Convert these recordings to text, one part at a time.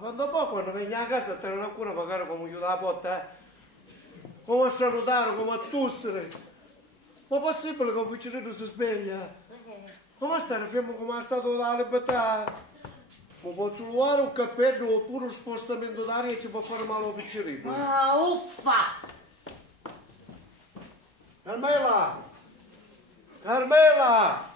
quando poi quando vieni a casa te ne alcuna magari come chiude la porta, come a salutare, come a tossere. Ma è possibile che un piccerino si sveglia? Come stare fermo come è stato dalla libertà? Ma posso trovare un cappello oppure un spostamento d'aria che ci può fare male al piccerino? Ah, uffa! Carmela! Carmela!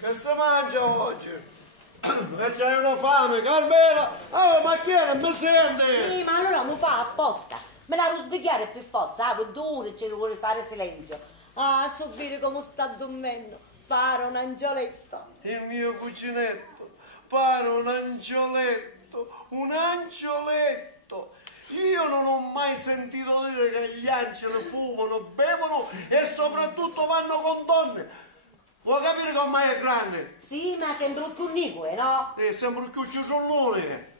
Che si mangia oggi? Che c'hai una fame, Carmela! Oh, ma chi è? Non mi senti? Sì, ma allora lo fa apposta. Me la rusbigliare più forza, per 2 ore ce lo vuole fare silenzio. Ah, so dire come sta dormendo. Fare un angioletto. Il mio cucinetto, pare un angioletto, un angioletto. Io non ho mai sentito dire che gli angeli fumano, bevono e soprattutto vanno con donne. Vuoi capire che ormai è grande? Sì, ma sembra un cunnique, no? Sembra più ciucciolone.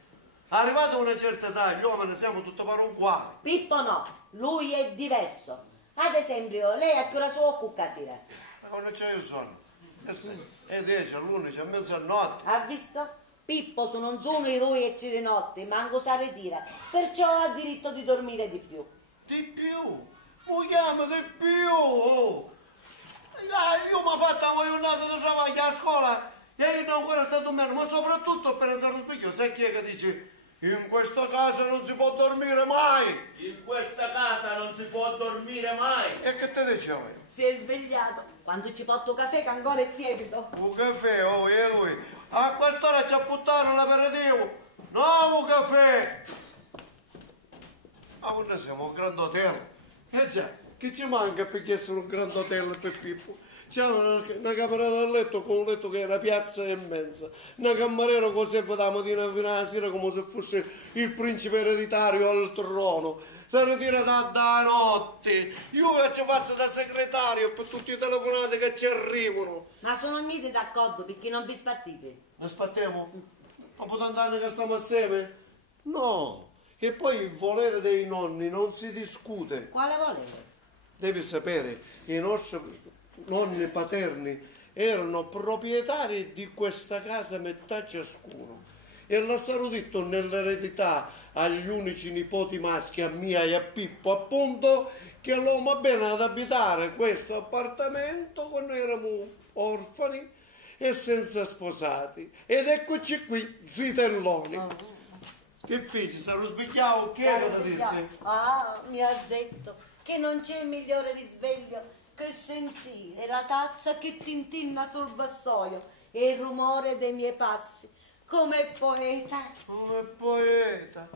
Arrivato a una certa età, gli uomini siamo tutti per un quale. Pippo no, lui è diverso. Ad esempio, lei a che ora suo cucca sera? Ma quando c'è io sonno? È 10, all'11, a mezzanotte. Ha visto? Pippo non sono eroi e cerinotti, manco sa ritira. Perciò ha diritto di dormire di più. Di più? Vogliamo di più? Io mi ho fatto una giornata di travaglio a scuola e io non ancora sto dormendo, ma soprattutto appena sarò specchio, sai chi è che dice in questa casa non si può dormire mai? In questa casa non si può dormire mai. E che te dicevo io? Si è svegliato. Quando ci porto caffè che ancora è tiepido. Un caffè, oh, e lui? A quest'ora ci ha buttato l'aperitivo. No, un caffè! Ma quando siamo un grande hotel? Già, che ci manca per essere un grande hotel per Pippo? C'è una camera da letto con un letto che è una piazza immensa, una cameriera così da mattina fino alla sera come se fosse il principe ereditario al trono. Si ritira da notte, io che ci faccio da segretario per tutti i telefonati che ci arrivano. Ma sono uniti d'accordo perché non vi spartite? Ne sbattiamo? Dopo tanti anni che stiamo assieme? No, e poi il volere dei nonni non si discute. Quale volere? Devi sapere che i nostri nonni paterni erano proprietari di questa casa metà ciascuno e lasciarono detto nell'eredità agli unici nipoti maschi, a Mia e a Pippo appunto, che l'uomo bene ad abitare questo appartamento quando eravamo orfani e senza sposati, ed eccoci qui zitelloni. Che feci? Sarò svegliato? Che era da dirsi? Ah, mi ha detto che non c'è migliore risveglio che sentire la tazza che tintinna sul vassoio e il rumore dei miei passi. Come poeta. Come poeta.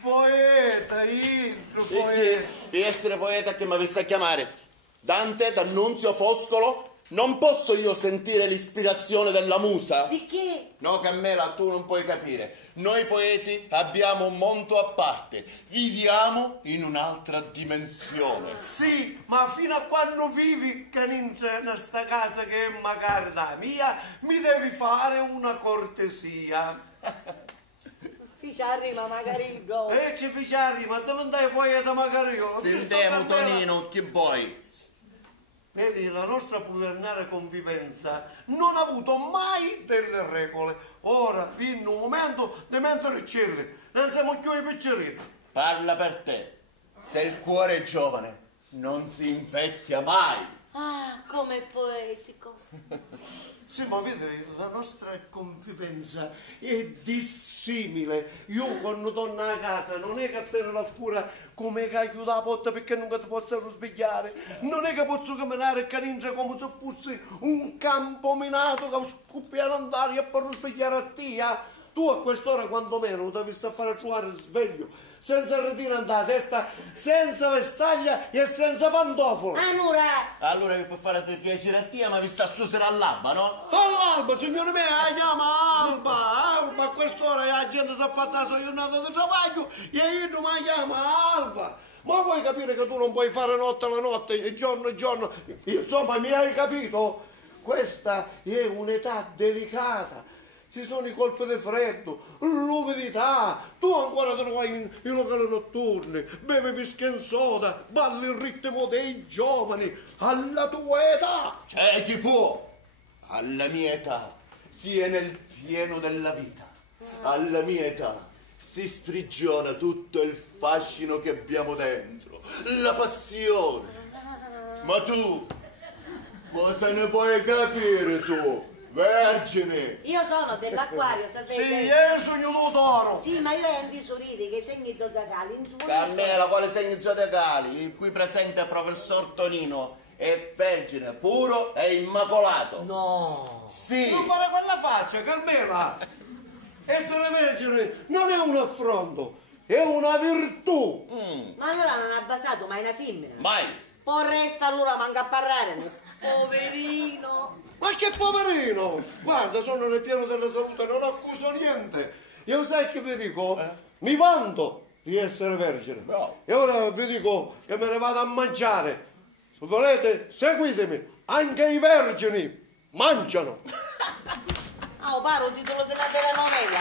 Poeta, Indro, poeta. Di essere poeta che mi avesse a chiamare? Dante, D'Annunzio, Foscolo? Non posso io sentire l'ispirazione della musa? Di chi? No, Carmela, tu non puoi capire. Noi poeti abbiamo un mondo a parte. Viviamo in un'altra dimensione. Sì, ma fino a quando vivi che non c'è in sta casa che è magari da mia, mi devi fare una cortesia. Ficiarrima magari no. Ci ficiari, ma dove andai poeta magari io? Sentiamo, Tonino, che vuoi? Vedi, la nostra pluriennale convivenza non ha avuto mai delle regole. Ora viene un momento di mettere il cerri, non siamo più i piccerini. Parla per te. Se il cuore è giovane, non si invecchia mai. Ah, com'è poetico. Sì, ma vedi, la nostra convivenza è dissimile. Io quando torno a casa non è che tengo la cura come che chiudo la porta perché non ti posso svegliare. Non è che posso camminare e caningia come se fosse un campo minato che scoppiano andare per svegliare a te. Tu a quest'ora quantomeno devi fare trovare sveglio, senza ritiro a testa, senza vestaglia e senza pantofole. Anura! Allora che per fare piacere a te mi sta a susere all'alba, no? All'alba, signore mia, la chiama Alba. Alba, a quest'ora la gente si è fatta la sua giornata di travaglio e io non mi chiama Alba. Ma vuoi capire che tu non puoi fare notte alla notte e giorno? Insomma, mi hai capito? Questa è un'età delicata. Ci sono i colpi di freddo, l'umidità, tu ancora te ne vai in locali notturni, bevi whisky e soda, balli il ritmo dei giovani, alla tua età. C'è chi può, alla mia età, sia nel pieno della vita, alla mia età, si sprigiona tutto il fascino che abbiamo dentro, la passione. Ma tu, cosa ne puoi capire tu? Vergine! Io sono dell'acquario, sapete? Sì, io sono l'odoro. Sì, ma io ho di sorridi che i segni zodiacali. Carmela, quali segni zodiacali? Il cui presente professor Tonino è vergine, puro e immacolato. No! Sì! Non fare quella faccia, Carmela. Essere vergine non è un affronto, è una virtù. Ma allora non ha basato mai una femmina? Mai! Poi resta allora manca a parlare. Poverino! Ma che poverino! Guarda, sono nel pieno della salute, non accuso niente. Io sai che vi dico? Mi vanto di essere vergine. No. E ora vi dico che me ne vado a mangiare. Se volete, seguitemi. Anche i vergini mangiano. Ah, pare un titolo della telenovela.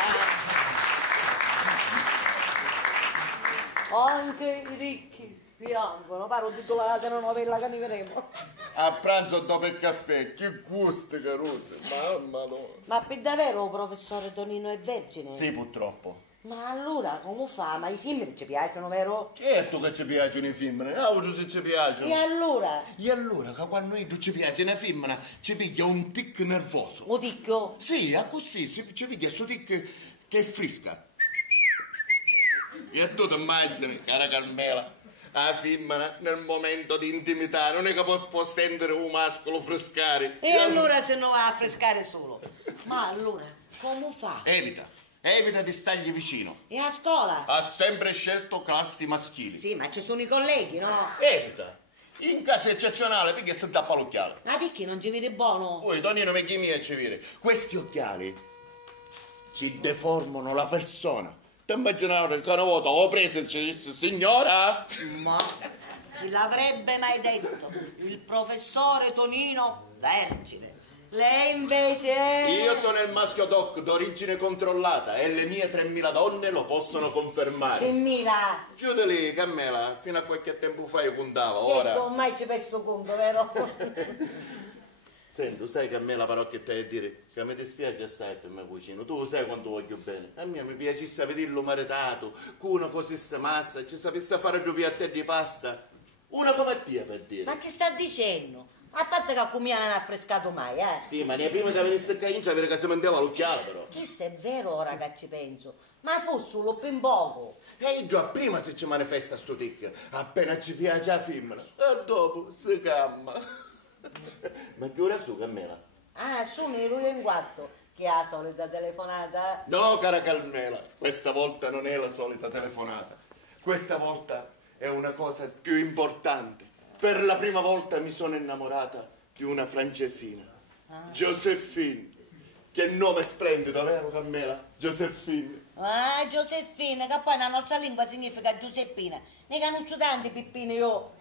Anche i ricchi piangono. Pare un titolo della telenovela che arriveremo. A pranzo dopo il caffè, che gusto Caruso, mamma no. Ma per davvero, professore Tonino è vergine? Sì, purtroppo. Ma allora come fa? Ma i film ci piacciono, vero? Certo che ci piacciono i femmine, auto se ci piacciono. E allora? E allora, che quando ci piace una femmina, ci piglia un tic nervoso. Lo ticchio? Sì, è così, ci piglia questo tic che è fresca. E tu ti immagini, cara Carmela, la femmina nel momento di intimità non è che può sentire un mascolo frescare. E allora se no va a frescare solo? Ma allora, come fa? Evita di stargli vicino. E a scuola? Ha sempre scelto classi maschili. Sì, ma ci sono i colleghi, no? Evita. In caso eccezionale, perché si tappa l'occhiale. Ma perché non ci vede buono? Poi, Tonino, mi chiami a ci vede. Questi occhiali ci deformano la persona. Ti immaginare che una volta ho preso e ci disse, signora? Ma chi l'avrebbe mai detto? Il professore Tonino vergine. Lei invece è... Io sono il maschio doc d'origine controllata e le mie 3000 donne lo possono confermare. 6.000. Chiude lì, Carmela, fino a qualche tempo fa io contavo, Certo, ora... ormai ci penso conto, vero? Senti, sai che a me la parola che te a dire che mi dispiace assai per me cucino, tu lo sai quanto voglio bene. A me mi piacesse vederlo maritato, con una così massa, ci sapesse fare 2 piatti di pasta. Una come te per dire. Ma che sta dicendo? A parte che a Cumia non ha affrescato mai, eh? Sì, ma ne prima che venisse a Cain c'aveva che si mandava l'occhiale però. Questo è vero ora che ci penso, ma fosse solo ben poco. E già prima se ci manifesta sto tic, appena ci piace la femmina, e dopo si calma. Ma che ora su, Carmela? Ah, sono il Ruio in Quattro, che ha la solita telefonata. No, cara Carmela, questa volta non è la solita telefonata. Questa volta è una cosa più importante. Per la prima volta mi sono innamorata di una francesina, Josephine. Che nome splendido, vero Carmela? Josephine. Ah, Giuseppina, che poi nella nostra lingua significa Giuseppina. Ne conosco tanti pippini io.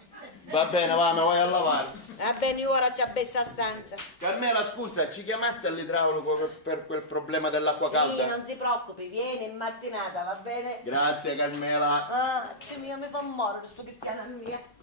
Va bene, va, mi vai a lavare. Va bene, io ora ci abbessa a stanza. Carmela, scusa, ci chiamaste all'idraulico per quel problema dell'acqua Sì, calda? non si preoccupi, vieni in mattinata, va bene? Grazie, Carmela. Ah, che mio, mi fa morire sto cristiano mio.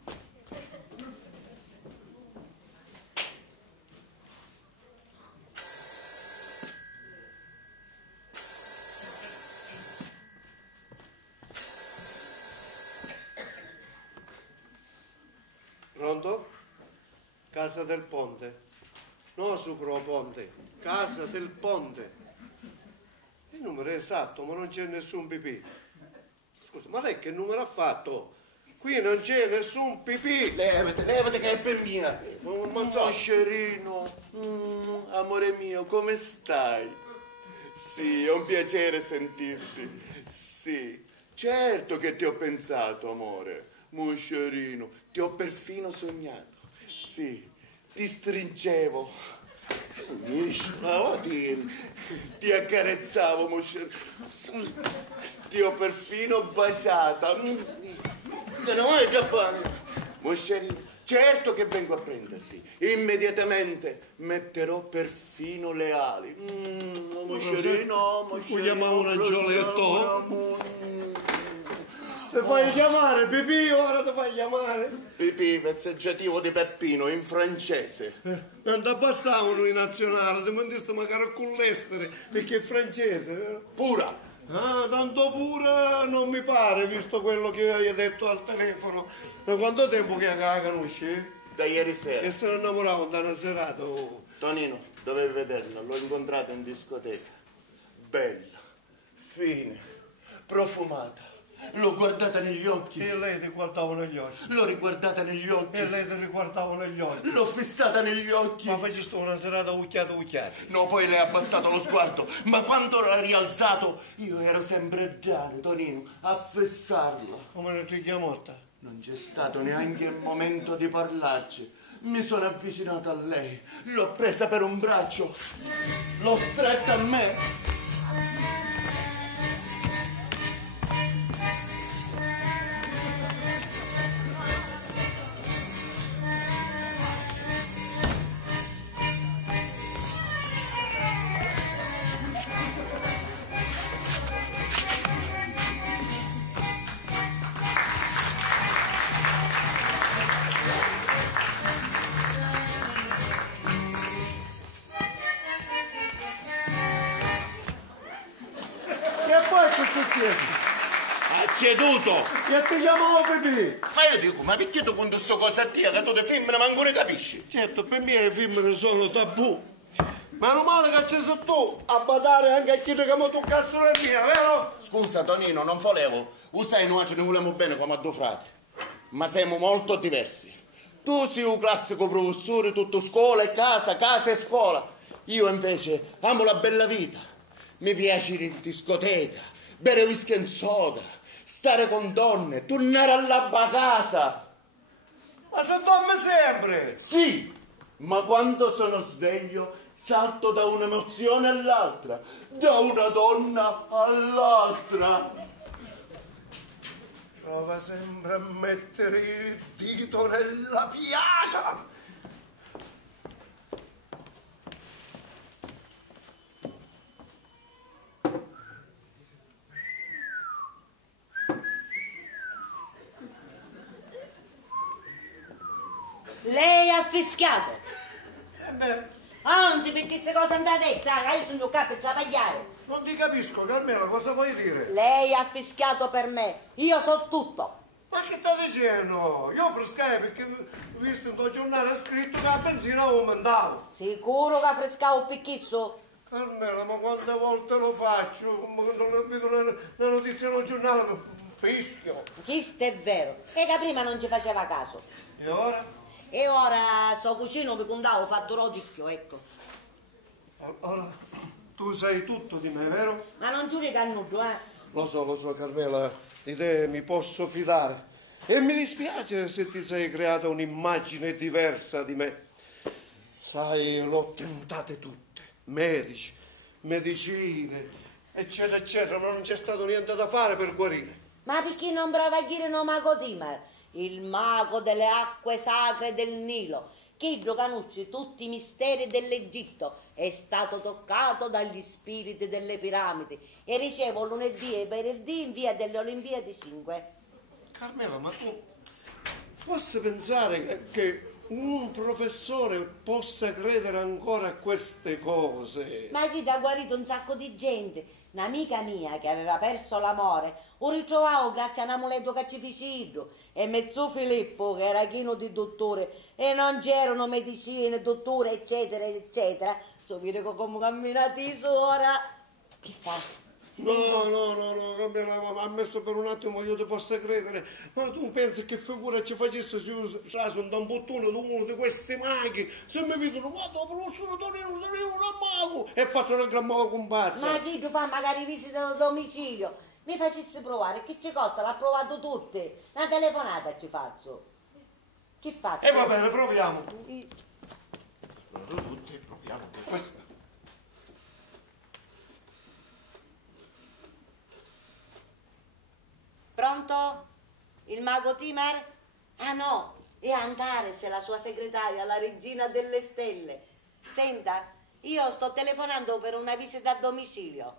Pronto? Casa del Ponte. No, Supro Ponte. Casa del Ponte. Il numero è esatto, ma non c'è nessun pipì. Scusa, ma lei che numero ha fatto? Qui non c'è nessun pipì. Levate che è per mia. Ma so. Moscerino, amore mio, come stai? Sì, è un piacere sentirti. Sì, certo che ti ho pensato, amore. Moscerino, ti ho perfino sognato. Sì, ti stringevo. Ti accarezzavo, Moscerino. Ti ho perfino baciata. Te ne vuoi già bagno? Moscerino, certo che vengo a prenderti. Immediatamente metterò perfino le ali. Moscerino, Vuoi chiamare un angioletto? Ti fai chiamare, pipì, ora ti fai chiamare. Pipì, vezzeggiativo di Peppino, in francese. Non ti bastavano i nazionali, ti mentiste magari con l'estero, perché è francese, vero? Pura. Ah, tanto pure mi pare, visto quello che hai detto al telefono. Da quanto tempo che la conosci? Da ieri sera. E se ne innamoravo da una serata. Oh. Tonino, dovevi vederla, l'ho incontrata in discoteca. Bella, fine, profumata. L'ho guardata negli occhi. E lei ti guardava negli occhi. L'ho riguardata negli occhi. E lei ti riguardava negli occhi. L'ho fissata negli occhi. Ma facesti una serata ucchiata. No, poi lei ha abbassato lo sguardo, ma quando l'ha rialzato io ero sempre già, Tonino, a fissarla. Come non ci chiamata? Non c'è stato neanche il momento di parlarci. Mi sono avvicinato a lei, l'ho presa per un braccio, l'ho stretta a me. Ha ceduto! Che ti chiamavo Pipì? Ma io dico, ma perché tu con questo cosa a te che tu ti femmina ma ancora capisci? Certo, per me le femmine sono tabù. Meno male che ci sei tu a badare anche a chi che mi tocca sulla mia, vero? Scusa Tonino, non volevo. Usai noi ce ne vogliamo bene come a due frati. Ma siamo molto diversi. Tu sei un classico professore, tutto scuola e casa, casa e scuola. Io invece amo la bella vita. Mi piace ir in discoteca, bere whisky and soda, stare con donne, tornare alla casa. Ma se dorme sempre! Sì, ma quando sono sveglio salto da un'emozione all'altra, da una donna all'altra. Prova sempre a mettere il dito nella piaga! Lei ha fischiato. Beh, Non si mettesse cosa in testa, io sono il capo, c'è da pagliare. non ti capisco, Carmela, cosa vuoi dire? Lei ha fischiato per me, io so tutto. Ma che sta dicendo? Io frescai perché visto in tua giornata scritto che la benzina aumentava. Sicuro che frescavo picchisso? Carmela, ma quante volte lo faccio? Ma quando vedo una notizia in un giornale mi fischio. Questo è vero, e che prima non ci faceva caso. E ora? E ora sto cucino mi contavo fatto rodicchio, ecco. Allora, tu sai tutto di me, vero? Ma non giuri cannuto, eh? Lo so, Carmela, di te mi posso fidare. E mi dispiace se ti sei creata un'immagine diversa di me. Sai, l'ho tentate tutte. Medici, medicine, eccetera, eccetera, ma non c'è stato niente da fare per guarire. Ma perché non prova a dire no mago Timar? Il mago delle acque sacre del Nilo, che conosce tutti i misteri dell'Egitto, è stato toccato dagli spiriti delle piramidi e ricevo lunedì e venerdì in via delle Olimpiadi 5. Carmela, ma tu posso pensare che un professore possa credere ancora a queste cose? Ma chi ti ha guarito un sacco di gente? Un'amica mia che aveva perso l'amore, lo ritrovavo grazie a un amuleto che ci feci io. E mezzo Filippo, che era chino di dottore, e non c'erano medicine, dottore, eccetera, eccetera. So dire come camminati ora. Che fa? No, Carmela, ma ammesso per un attimo io ti possa credere, ma tu pensi che figura ci facesse se io sono da un bottone di uno di questi maghi, se mi vedono, guarda, professore Tonino, sono un mago, e faccio una gran maga comparsa. Ma chi tu fa magari visita da domicilio? Mi facessi provare, che ci costa? L'ha provato tutte. Una telefonata ci faccio. Che faccio? E va bene, proviamo. Tutti, proviamo con questa. Pronto? Il mago Timar? Ah no, è Antares, la sua segretaria, la regina delle stelle. Senta, io sto telefonando per una visita a domicilio.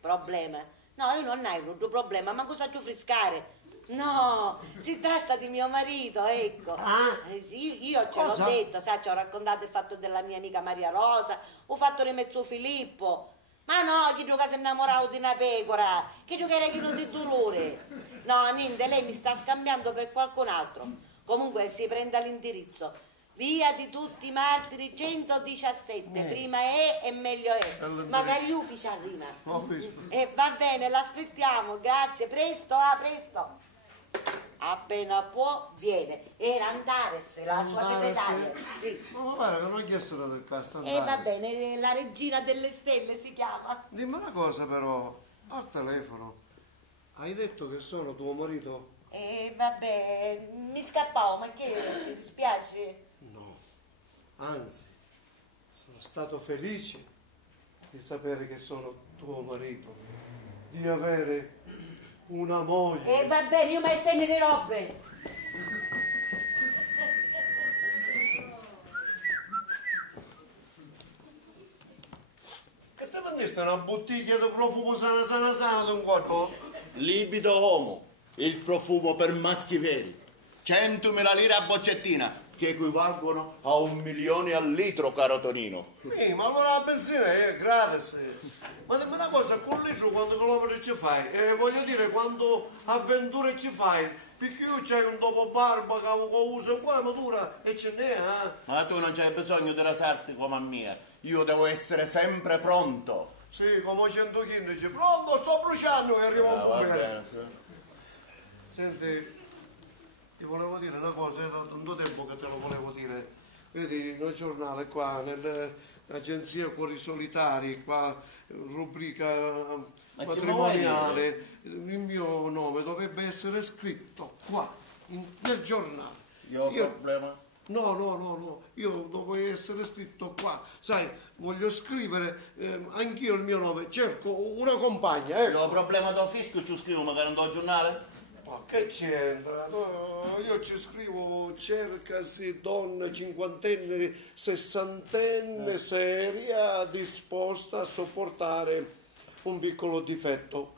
Problema? No, io non ho un problema, ma cosa ci friscare? No, si tratta di mio marito, ecco. Sì, io ce l'ho detto, sa, ci ho raccontato il fatto della mia amica Maria Rosa, ho fatto di mezzo Filippo. Ma no, chi gioca si è innamorato di una pecora, chi gioca era chino di dolore. No, niente, lei mi sta scambiando per qualcun altro. Comunque si prenda l'indirizzo. Via di tutti i martiri 117, prima è e meglio è. Magari ufficio arriva. E va bene, l'aspettiamo, grazie, presto, presto. Appena può viene. Era Andares, la sua segretaria. Sì. Ma guarda, non ho chiesto del caso. E va bene, la regina delle stelle si chiama. Dimmi una cosa però, al telefono, hai detto che sono tuo marito? E vabbè, mi scappavo, ma che ci dispiace? No, anzi, sono stato felice di sapere che sono tuo marito, di avere una moglie. E va bene, io mi stendo le robe. Che te vendeste una bottiglia di profumo sana d'un corpo? Libido Homo, il profumo per maschi veri. 100.000 lire a boccettina, che equivalgono a 1 milione al litro, caro Tonino. Ma allora la benzina è gratis. Ma dimmi una cosa, con l'itro quanto chilometri ci fai? Voglio dire, quanto avventure ci fai? Perché io c'hai un dopo barba che uso quale matura e ce n'è, Ma tu non c'hai bisogno di rasarti come a mia. Io devo essere sempre pronto. Sì, come 115. Pronto, sto bruciando e arrivo Va pure. bene, sì. Senti, ti volevo dire una cosa, è da tanto tempo che te lo volevo dire. Vedi, nel giornale qua, nell'agenzia Cuori Solitari, qua, rubrica matrimoniale, il mio nome dovrebbe essere scritto qua, nel giornale. Io ho un problema? No, io devo essere scritto qua. Sai, voglio scrivere anch'io il mio nome, cerco una compagna, Io ho un problema da fisco, ci scrivo magari un giornale? Ma che c'entra? No, io ci scrivo cercasi donna cinquantenne, sessantenne, seria, disposta a sopportare un piccolo difetto.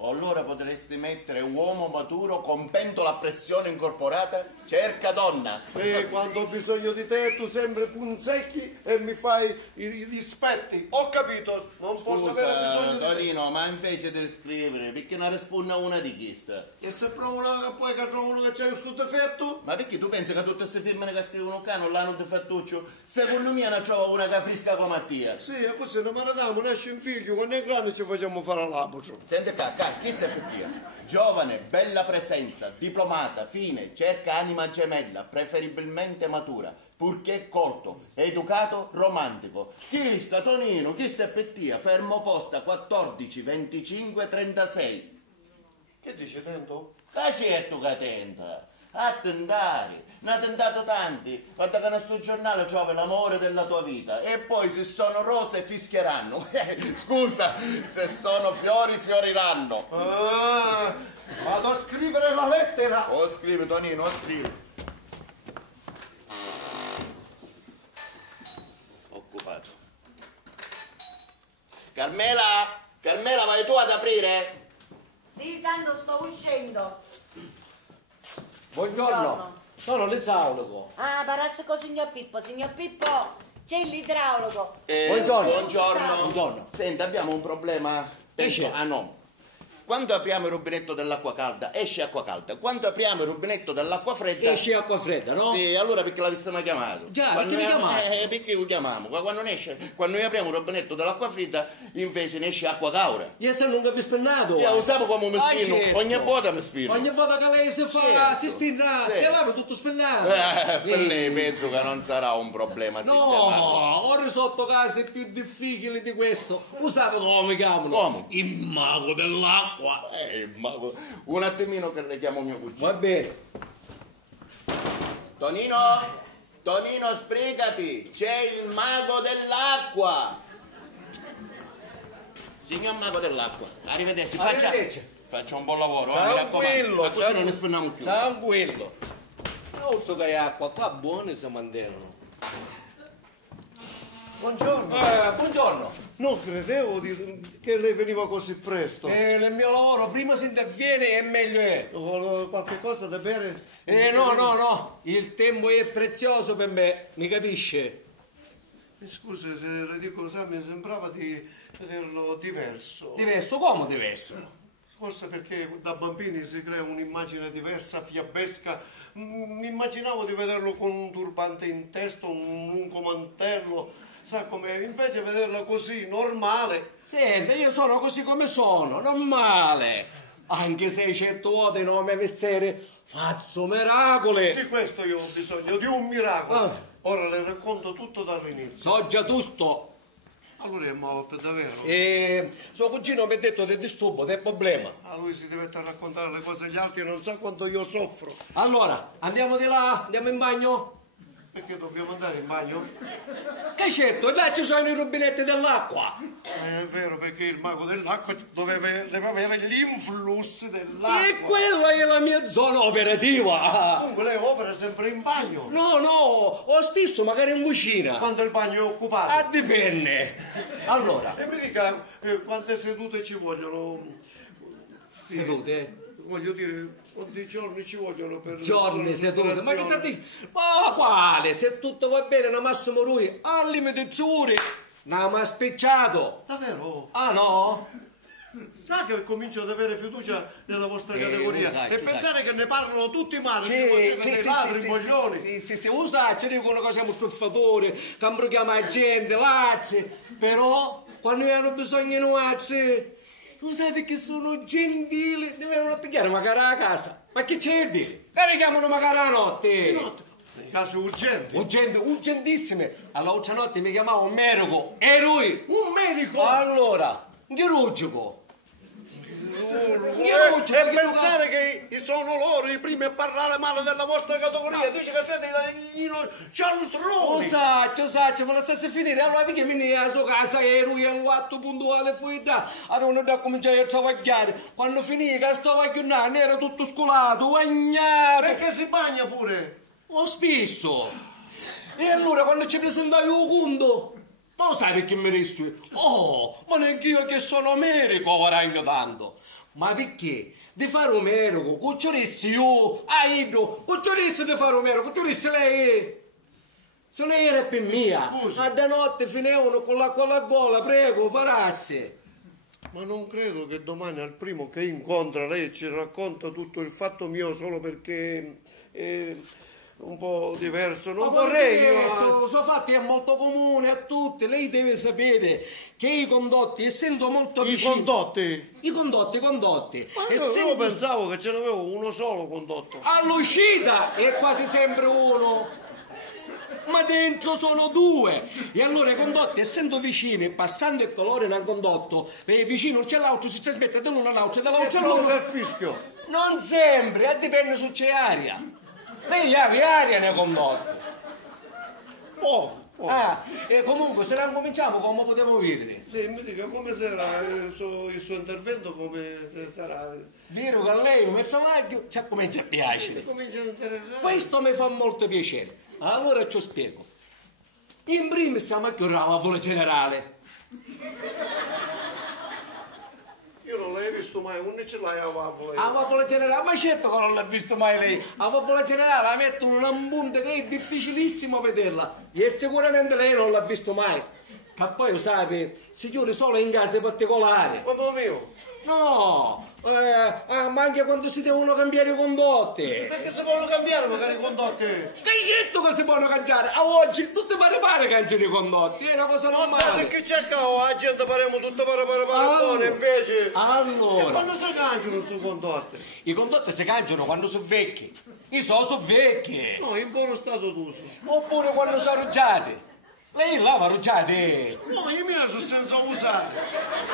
O allora potresti mettere uomo maturo con pentola a pressione incorporata, cerca donna. E quando ho bisogno di te tu sempre punzecchi e mi fai i dispetti. Ho capito, non posso avere bisogno di te. Tonino, ma invece di scrivere, perché non risponde a una di queste? E se provo una poi che trovo uno che c'è questo difetto? Ma perché tu pensi che tutte queste femmine che scrivono qua non l'hanno difettuccio? Secondo me ne trova una che frisca come a te. Sì, e così ne maradiamo, nasce un figlio, quando è grande ci facciamo fare l'aboccio. Senti qua, chi sei per te? Giovane, bella presenza, diplomata, fine, cerca anima gemella, preferibilmente matura, purché colto, educato, romantico. Chi sta Tonino? Chi sei per te? Fermo posta 14, 25, 36. Che dici, Tento? Ma certo che tenta. Attentare, ne ha tentato tanti. Guarda che nel sto giornale trovi l'amore della tua vita e poi se sono rose fischieranno. Scusa, se sono fiori fioriranno. Vado a scrivere la lettera. O scrivi Tonino, o scrivi. Occupato. Carmela, vai tu ad aprire? Sì, tanto sto uscendo. Buongiorno, sono l'idraulico. Ah, parassico signor Pippo, c'è l'idraulico. Buongiorno. Buongiorno. Senta, abbiamo un problema. Dice. Ah no. Quando apriamo il rubinetto dell'acqua calda, esce acqua calda. Quando apriamo il rubinetto dell'acqua fredda... Esce acqua fredda, no? Sì, allora perché l'avessimo chiamato? Già, Quando perché mi chiamate? perché lo chiamiamo? Quando non esce, quando noi apriamo il rubinetto dell'acqua fredda, invece ne esce acqua cauda. Io se non vi spennato. Io usavo come un spino, certo. ogni volta mi spino. Ogni volta che lei si fa, Certo, si spinna, sì. e l'hanno tutto spennato. Per lei penso che non sarà un problema sistemato. No, ho risolto casi più difficili di questo. Lo sapete come mi chiamano? Come? Il mago dell'acqua. Un attimino che le chiamo mio cugino. Va bene. Tonino, sbrigati, c'è il mago dell'acqua. Signor mago dell'acqua, arrivederci. Faccia un buon lavoro, mi raccomando. Ma così non ne spendiamo più. Tranquillo. Non so che è acqua, qua buone si mantengono. Buongiorno. Buongiorno. Non credevo che lei veniva così presto. Nel mio lavoro prima si interviene e meglio è. Volevo qualche cosa da bere? No. Il tempo è prezioso per me, mi capisce? Mi scusi se le dico, sai, mi sembrava di vederlo diverso. Diverso? Come diverso? Forse perché da bambini si crea un'immagine diversa, fiabesca. Mi immaginavo di vederlo con un turbante in testa, un lungo mantello, sa come, invece vederlo così, normale. Senta, io sono così come sono, normale. Anche se certe volte non mi mestiere faccio miracoli. Di questo io ho bisogno, di un miracolo. Ora le racconto tutto dall'inizio. So già tutto. Allora è malo per davvero. E suo cugino mi ha detto del disturbo, del problema. A lui si deve raccontare le cose agli altri e non sa quanto io soffro. Allora, andiamo di là, andiamo in bagno? Perché dobbiamo andare in bagno? Che certo, là ci sono i rubinetti dell'acqua. È vero, perché il mago dell'acqua deve avere gli influssi dell'acqua. E quella è la mia zona operativa. Comunque lei opera sempre in bagno. No, ho spesso magari in cucina. Quando il bagno è occupato. Dipende. Allora, E mi dica quante sedute ci vogliono? sedute? Voglio dire, quanti giorni ci vogliono per Giorni sedute, ma che operazione? tanti... Ma quale? Se tutto va bene, non massimo lui, al limite giuri, non mi ha spicciato. Davvero? Ah no? Sa che comincio ad avere fiducia nella vostra categoria lo sai, e lo pensare che ne parlano tutti male, tipo siete dei ladri, coglioni. Sì, usa, ci dicono che siamo truffatori, che ambroghiamo la gente, lacci, però quando hanno bisogno di noi, tu sai perché sono gentili, ne vengono a pigliare magari a casa. Ma che c'è di dire? E chiamano magari la notte. Casi urgenti. Urgentissime. All'altra notte mi chiamava un medico. E lui? Un medico? Allora, un chirurgico. E pensare che sono loro i primi a parlare male della vostra categoria, dice che siete i cialtroni. Saccio, ma lasciasse finire, allora perché mi a sua casa e lui è un guatto puntuale fuori da, allora da cominciare a travagliare, quando finì che stavo a chiunare era tutto scolato, bagnato. Perché si bagna pure? Ho spesso. E allora quando ci presentavi il conto, ma lo sai perché mi rischi? Oh, ma neanche io che sono medico guadagno tanto. Ma perché? Di fare un medico, cucciorесsi io, Aido, cucciorесsi di fare un medico, cucciorесsi lei. Se lei era per mia, Scusi. ma da notte finivano con l'acqua alla gola, prego, parasse. Ma non credo che domani al primo che incontra lei ci racconta tutto il fatto mio solo perché è un po' diverso. Non vorrei io... Questo fatti è molto comune a tutti. Lei deve sapere che i condotti, essendo molto I vicini... condotti? I condotti. Ma io pensavo che ce n'avevo uno solo condotto. All'uscita è quasi sempre uno, ma dentro sono due. E allora i condotti, essendo vicini, passando il colore nel condotto, vicino c'è l'altro, si trasmette dall'uno all'altro, dall'altro Non all'uno. è fischio. Non sempre, dipende se c'è aria. Lei ha aria nei condotti. E comunque se non cominciamo come potremo vivere? Sì, mi dica come sarà il suo intervento, come sarà? Vero che a lei un personaggio ci comincia a piacere. Comincia a interessare. Questo mi fa molto piacere. Allora ci spiego. In primis siamo a chiudere la valvola generale. Io non l'hai visto mai, non ce l'hai a valvola. La valvola generale, ma certo che non l'ha visto mai lei. La valvola generale la mettono in un punto che è difficilissimo vederla. E sicuramente lei non l'ha visto mai. Che poi, sai, si chiude solo in casi particolari. Come mio? No, ma anche quando si devono cambiare i condotti. Perché si possono cambiare magari i condotti? Che detto che si possono cambiare? A oggi tutti pare cambiano i condotti, è una cosa normale. Perché c'è cavolo, la gente parliamo tutto pare buone, invece... E Allora, quando si cangiano questi condotti? i condotti si cambiano quando sono vecchi. I sono vecchi. No, in buono stato d'uso. Oppure quando sono rugiati. Lei lava rugiati. No, i miei sono senza usare.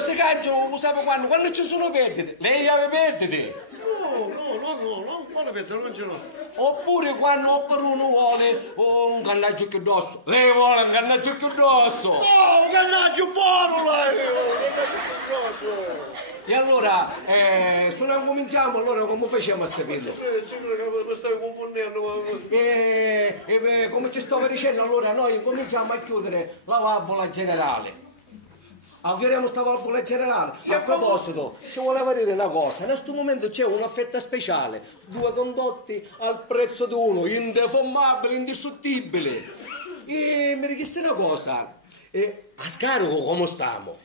Si cambiano, usavo quando ci sono perdite. Lei aveva perdite. No, quale pezzo non ce l'ho. Oppure quando uno vuole un cannaggio più grosso. Lei vuole un cannaggio più grosso. Oh, un cannaggio buono lei! Un cannaggio più grosso! E allora, se non cominciamo, allora come facciamo a sapere? Ci credo che mi stai confondendo. Come ci stavo dicendo, allora noi cominciamo a chiudere la valvola generale. Chiudiamo sta valvola generale. A proposito, ci voleva dire una cosa, in questo momento c'è un'offerta speciale, 2 condotti al prezzo di uno, indeformabile, indistruttibile. E mi richieste una cosa, a scarico come stiamo?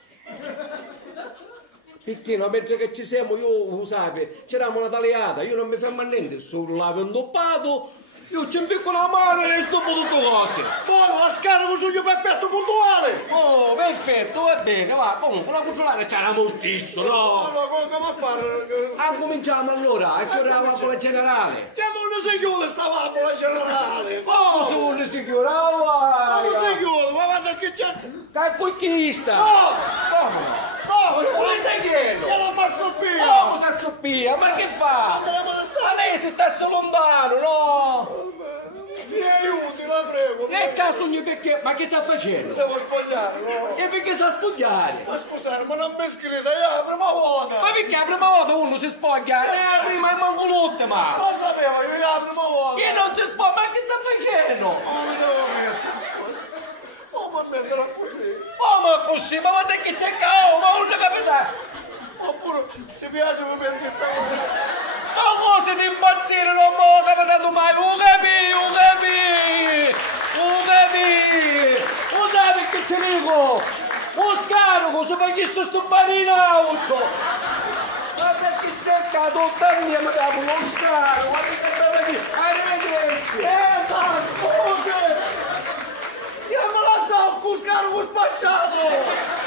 Perché no, mentre che ci siamo, io lo sai, c'eravamo una taliata, io non mi fermo a niente, sull'ave indoppato, io ci impicco la mano e stoppo tutte cose. Buono, a scarico sugli perfetto puntuale! Oh, perfetto, va bene, va, comunque una cucciolata c'eravamo stesso, no? Allora, come a fare? Ah, cominciamo allora, a chiudere la valvola generale. E non si chiude sta valvola generale! Oh, se vuole si chiude, Ma non si chiude, ma guarda che c'è! dai, cucchista! No! Come? No! Come stai chiedo? Che la faccio via! Oh, Salso Pia, ma che fa? Andremo a Ma stare! lei si sta lontano, no? Mi aiuti, la prego! E caso perché? Ma che sta facendo? Devo spogliare, no? E perché sa spogliare? Ma scusate, ma non mi scrivete, è la prima volta! Ma perché la prima volta uno si spoglia? Prima è manco l'ultima! Lo sapevo, io è la prima volta! Io non si spoglia, ma che sta facendo? Oh, mi devo mettere, scusa! Oh, ma metterla così! Oh, ma così, ma guarda che c'è cao, ma non capita! Oppure, ci piace mi metti sta cosa? Ma cosa di impazzire non mi ho capitato mai, lo sai perché ci dico? Lo scarico, se fai questo sto panino auto! Ma perché c'è tutta mia, ma capo, lo scarico, ma che stai lì? Arrivederci! Scusa! Io me la so, con scarico spacciato!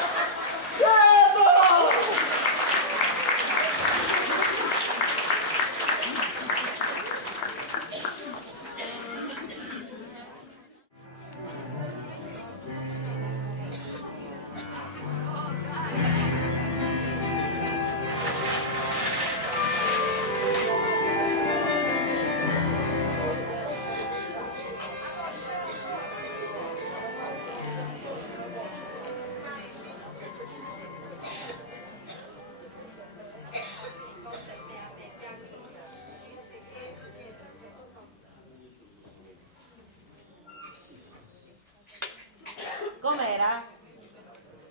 Com'era?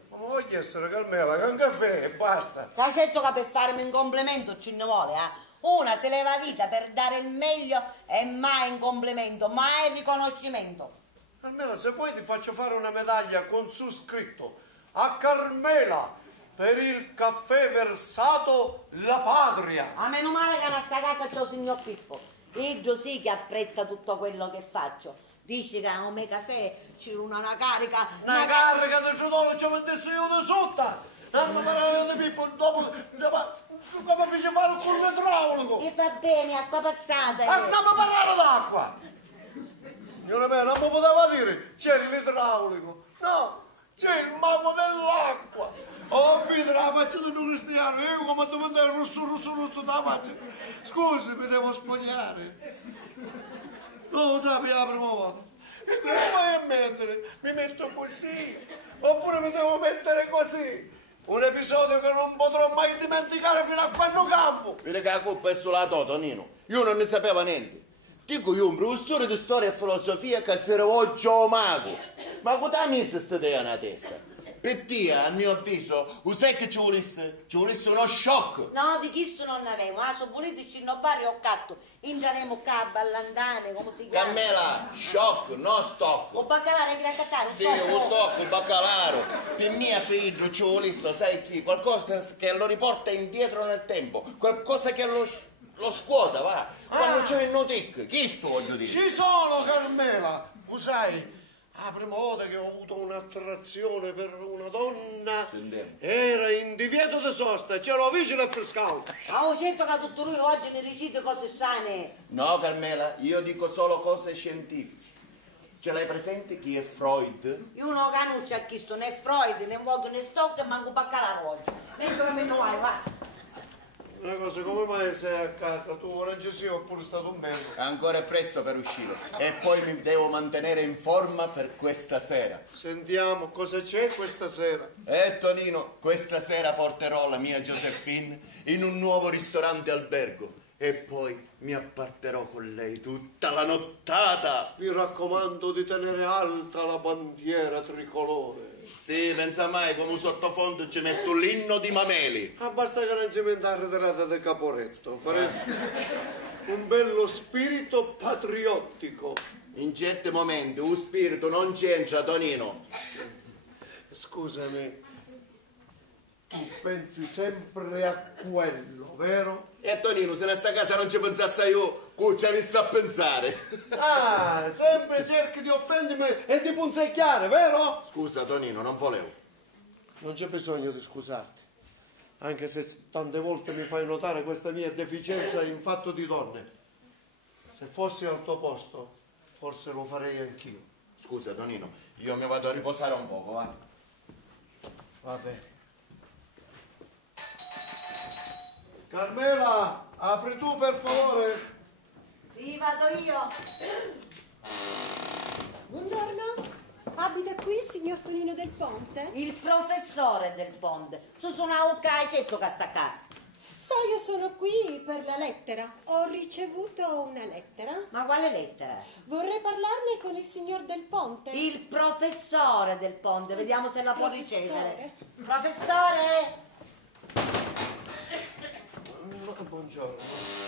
Non voglio essere Carmela, che un caffè e basta. T'ha detto che per farmi un complimento ci ne vuole, Una si leva vita per dare il meglio e mai un complimento, mai riconoscimento. Carmela, se vuoi ti faccio fare una medaglia con su scritto a Carmela per il caffè versato la patria. A meno male che a sta casa c'è il signor Pippo. Idro sì che apprezza tutto quello che faccio. Dici che a un caffè c'è una carica. Una carica di ciudolo ci mettessi io di sotto. Non parlare di Pippo, dopo come fece fare con l'idraulico. E va bene, acqua passata. Ma non mi parlare d'acqua. Signora mia, non mi poteva dire c'è l'idraulico. No, c'è il mago dell'acqua. Oh, Pietro, la faccia di un cristiano. Io come devo andare rosso da faccia. Scusi, mi devo spogliare. Non lo sapevi la prima volta. E come vai a mettere? Mi metto così. Oppure mi devo mettere così. Un episodio che non potrò mai dimenticare fino a quando campo. Vedi che la colpa è sulla Toto, Nino. Io non ne sapevo niente. Dico io, un professore di storia e filosofia che si rivolge a un mago. Ma cosa ha messo questa idea nella testa? Per te, a mio avviso, sai che ci volesse? Ci volesse uno shock. No, di questo non ne avevo, sono voluti scinnobare o catto. Entreremo qua a Ballandane, come si chiama? Carmela, shock, non stock. O baccalare che raccattare, Sì, lo stock, il baccalaro. Per me, per Idro, ci volesse, sai chi? Qualcosa che lo riporta indietro nel tempo. Qualcosa che lo scuota, va. Quando c'è il no-tic. Chi sto, voglio dire? Ci sono, Carmela. Lo sai, la prima volta che ho avuto un'attrazione per una donna Sentiamo. era in divieto di sosta, c'ero vicino al frescato. Ma ho sento che tutto lui oggi ne recita cose strane. No, Carmela, io dico solo cose scientifiche. Ce l'hai presente chi è Freud? Io non conosco a questo, né Freud, né Vogue, né Stock, e manco baccalare oggi. Meglio che me ne vai, va. Una cosa, come mai sei a casa? Tu ora ci sei oppure è stato un bello? Ancora è presto per uscire. E poi mi devo mantenere in forma per questa sera. Sentiamo cosa c'è questa sera. Tonino, questa sera porterò la mia Josephine in un nuovo ristorante albergo. E poi mi apparterò con lei tutta la nottata. Vi raccomando di tenere alta la bandiera tricolore. Sì, pensa mai, come sottofondo ci metto l'inno di Mameli. Ah, basta che non ci metta arretrata di Caporetto. Faresti un bello spirito patriottico. In certi momenti un spirito non c'entra, Tonino. Scusami, tu pensi sempre a quello, vero? E Tonino, se in sta casa non ci pensassi io, ci avessi a pensare. Ah, sempre cerchi di offendermi e di punzecchiare, vero? Scusa Tonino, non volevo. Non c'è bisogno di scusarti, anche se tante volte mi fai notare questa mia deficienza in fatto di donne. Se fossi al tuo posto, forse lo farei anch'io. Scusa Tonino, io mi vado a riposare un poco, va? Va bene. Carmela, apri tu per favore. Sì, vado io. Buongiorno. Abita qui il signor Tonino del Ponte? Il professore del Ponte. Sono una uccacetto che sta qua. Sa, io sono qui per la lettera. Ho ricevuto una lettera. Ma quale lettera? Vorrei parlarne con il signor del Ponte. Il professore del Ponte. Vediamo se la può Professore? ricevere. Professore! Buongiorno.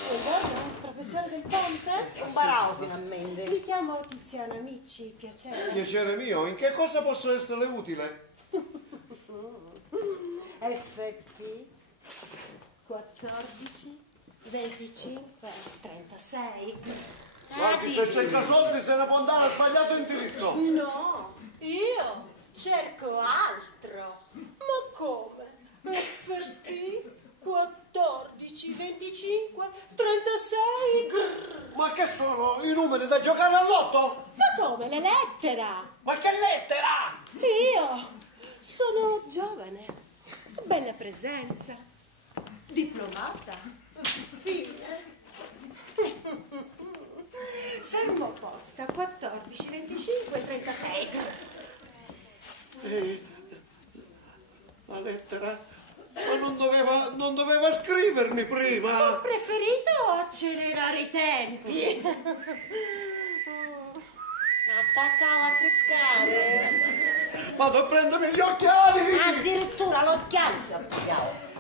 Buongiorno, professore del Ponte? Un barao finalmente. Mi chiamo Tiziana Amici, piacere. Piacere mio, in che cosa posso essere utile? FP 14 25 36. Guardi, se cerca soldi se ne può andare a sbagliato indirizzo. No, io cerco altro. Ma come? FP 14 25 36. Grrr. Ma che sono i numeri da giocare all'otto? Ma come? La lettera? Ma che lettera? Io sono giovane, bella presenza, diplomata, fine. Fermo posta 14 25 36. Ehi, la lettera? Ma non doveva scrivermi prima. Ho preferito accelerare i tempi. Attaccava a frescare. Vado a prendermi gli occhiali. Addirittura l'occhiale si applicava.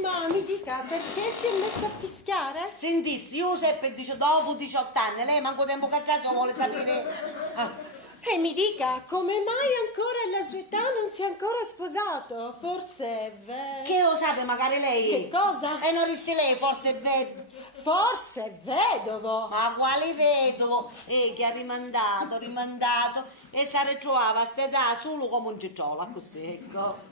Ma mi dica, perché si è messo a fischiare? Sentissi, Giuseppe dice dopo 18 anni, lei manco tempo cacciato vuole sapere. Ah. E mi dica, come mai ancora alla sua età non si è ancora sposato? Forse è vero. Che lo sapete magari lei? Che cosa? E non disse lei, forse è vero. Forse è vedovo. Ma quale vedovo? Che ha rimandato e si ritrovava a st'età solo come un cicciola, così, ecco.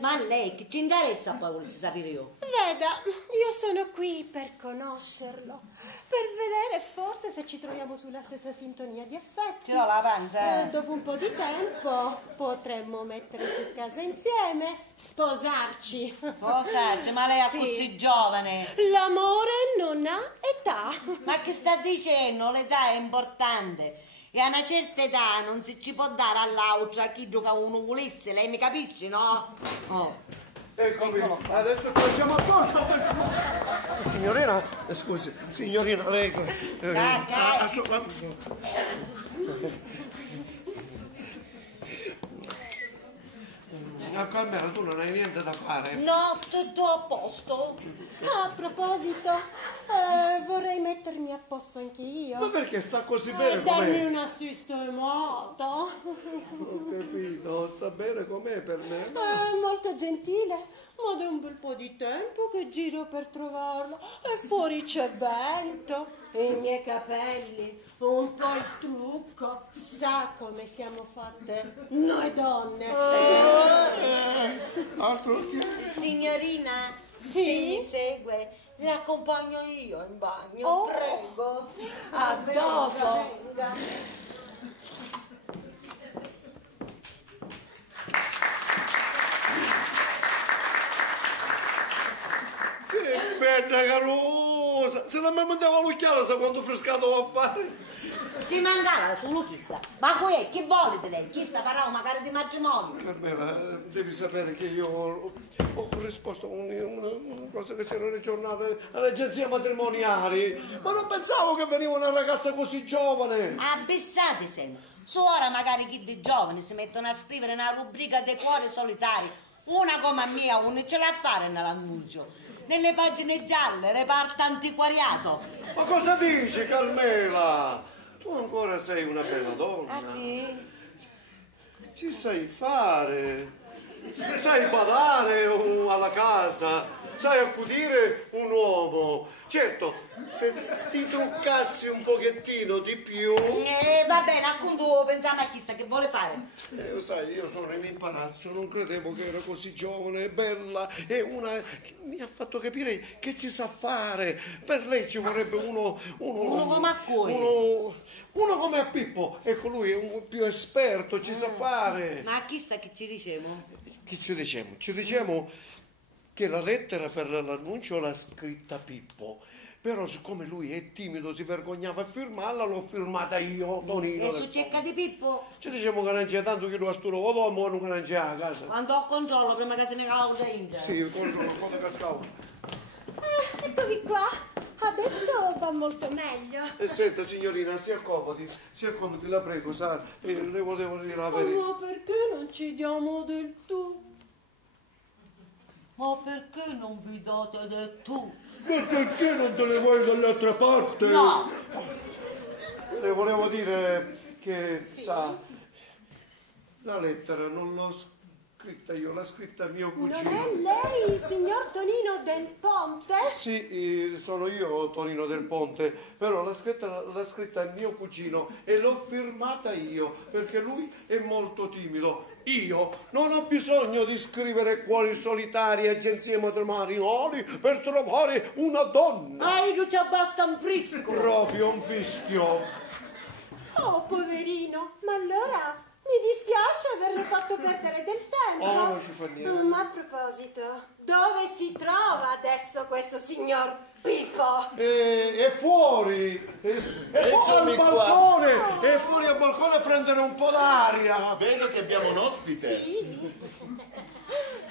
Ma a lei che ci interessa poi volessi sapere io? Veda, io sono qui per conoscerlo, per vedere forse se ci troviamo sulla stessa sintonia di affetti. Ce l'ho la pancia, Dopo un po' di tempo potremmo mettere su casa insieme, sposarci. Sposarci, ma lei è Sì. così giovane. L'amore non ha età. Ma che sta dicendo? L'età è importante. E a una certa età non si ci può dare all'altra a chi gioca uno volesse, lei mi capisce, no? Oh. Eccomi, Eccolo qua. adesso ci siamo a posto. Signorina, scusi, signorina, lei... Carmela, tu non hai niente da fare? No, tutto a posto. A proposito, vorrei mettermi a posto anche io. Ma perché sta così bene Darmi com'è? una sistemata. Ho capito, sta bene com'è per me? Molto gentile, ma da un bel po' di tempo che giro per trovarlo. E fuori c'è vento, e i miei capelli, un po' il trucco. Sa come siamo fatte noi donne. Altro che... Signorina, Sì? se mi segue, l'accompagno io in bagno, Oh. prego. A dopo. Venga. Che bella carosa! Se non mi mandava l'occhiale, sa quanto frescato va a fare? Ci mancava solo chi sta. Ma chi vuole di lei? Chi sta parlando magari di matrimonio? Carmela, devi sapere che io ho risposto a una cosa che c'era nel giornale alle agenzie matrimoniali, ma non pensavo che veniva una ragazza così giovane. Abissate sempre. Su ora magari chi di giovani si mettono a scrivere una rubrica dei cuori solitari. Una come mia, uno ce l'ha a fare nell'annuncio. Nelle pagine gialle, reparto antiquariato. Ma cosa dici, Carmela? tu ancora sei una bella donna. Ah sì? Ci sai fare, sai badare alla casa, sai accudire un uomo. Certo, se ti truccassi un pochettino di più... Va bene, appunto pensiamo a chissà che vuole fare. Lo sai, io sono in imbarazzo, non credevo che era così giovane e bella e una che mi ha fatto capire che ci sa fare. Per lei ci vorrebbe uno come a cui? Uno come a Pippo, ecco, lui è un più esperto, ci sa fare. Ma a chissà che ci diciamo? Che ci diciamo? Ci diciamo che la lettera per l'annuncio l'ha scritta Pippo. Però siccome lui è timido, si vergognava a firmarla, l'ho firmata io, Tonino. E su cerca di Pippo? Ci diciamo che non c'è tanto che lui a sto lavoro, ma non c'è a casa. Quando ho controllo prima che se ne causa in. Sì, controllo, quando cascavo. Eccovi qua. Adesso va molto meglio. E senta signorina, si accomodi, la prego, sa, le volevo dire la verità. Ma perché non ci diamo del tu? Ma perché non vi date del tu? Ma perché non te ne vuoi dall'altra parte? No! Le volevo dire che, sa, la lettera non l'ho scritta io, l'ha scritta mio Non cugino. è lei, il signor Tonino del Ponte? Sì, sono io Tonino del Ponte, però l'ha scritta mio cugino e l'ho firmata io, perché lui è molto timido. Io non ho bisogno di scrivere cuori solitari e agenzie matrimoniali per trovare una donna. io ci basta un frisco! Proprio un fischio. Oh, poverino, ma allora mi dispiace averle fatto perdere del tempo. Oh, non ci fa niente. Ma a proposito, dove si trova adesso questo signor Pippo? È fuori, è fuori al balcone, è fuori al balcone a prendere un po' d'aria. Vedo che abbiamo un ospite.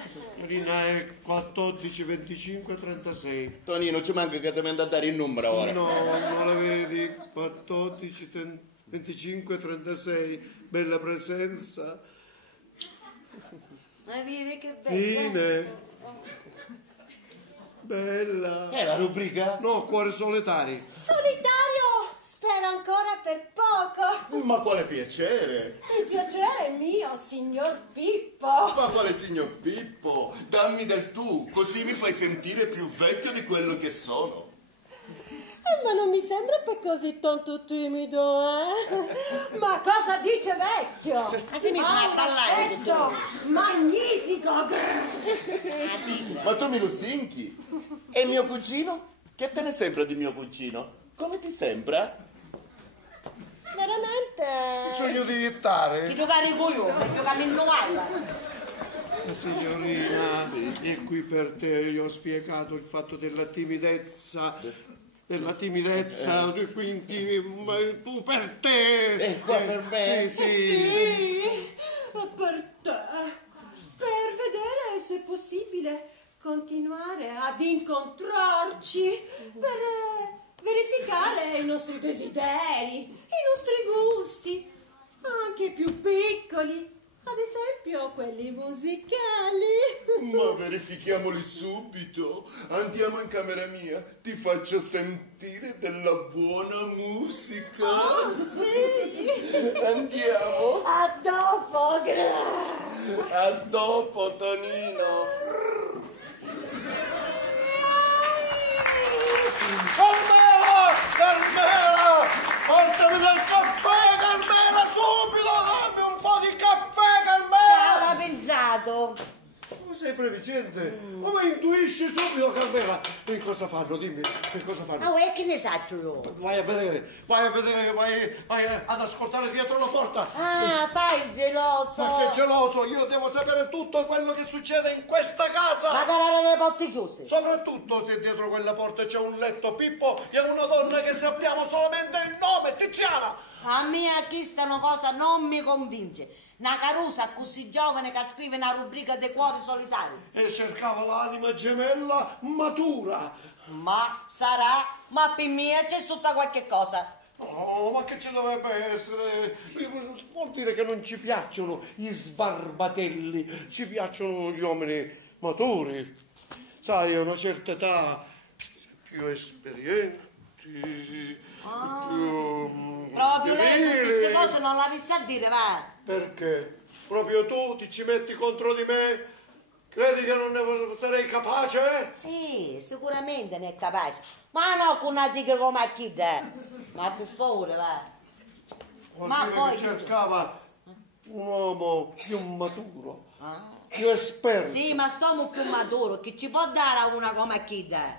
Signorina è 14, 25, 36. Tonino, ci manca che ti manda a dare il numero ora. No, non la vedi? 14, 25, 36. Bella presenza. Ma vieni che bello! Fine. Bella. È la rubrica? No, cuori solitari. Solitario? Spero ancora per poco. Ma quale piacere! Il piacere è mio, signor Pippo. Ma quale signor Pippo? Dammi del tu, così mi fai sentire più vecchio di quello che sono. Ma non mi sembra poi così tanto timido, eh? Ma cosa dice vecchio? Ma se mi fa un ballare aspetto magnifico. Ma tu mi lusinchi? E mio cugino? Che te ne sembra di mio cugino? Come ti sembra? Veramente? Bisogno di ittare. Ti giocare con io, per giocare in nuova! Signorina, è qui per te. Io ho spiegato il fatto della timidezza. Quindi ma tu per te. Qua per me. Sì. Sì, per te. Per vedere se è possibile continuare ad incontrarci, per verificare i nostri desideri, i nostri gusti, anche più piccoli, ad esempio quelli musicali. Ma verifichiamoli subito. Andiamo in camera mia, ti faccio sentire della buona musica. Oh, sì. Andiamo. A dopo, A dopo, Tonino. Carmela! Portami del caffè, Carmela, subito! Dammi un po' di caffè, Carmela! Ciao, l'ha pensato! Come sei previgente? Come intuisci subito, Carmela? E cosa fanno? Dimmi, che cosa fanno? Ma che ne saccio io? Vai a vedere, vai ad ascoltare dietro la porta. Ah, fai il geloso! Ma che geloso, io devo sapere tutto quello che succede in questa casa. Ma carare le porte chiuse! Soprattutto se dietro quella porta c'è un letto Pippo e una donna che sappiamo solamente il nome, Tiziana. A me a questa una cosa non mi convince. Una carusa così giovane che scrive una rubrica dei cuori solitari. E cercava l'anima gemella matura. Ma sarà? Ma per me c'è tutta qualche cosa. Oh, ma che ci dovrebbe essere? Vuol dire che non ci piacciono gli sbarbatelli, ci piacciono gli uomini maturi. Sai, a una certa età, più esperienti, più Proprio lei tutte Lili. queste cose non l'ha vista a dire, va. Perché? Proprio tu ti ci metti contro di me? Credi che non ne sarei capace? Sì, sicuramente ne è capace. Ma no con una tigre come a chi dà. Ma per favore, va. Vuol Ma dire poi che cercava un uomo più maturo, Ah. più esperto. Sì, ma stiamo più maturo, che ci può dare a una come a chi dà?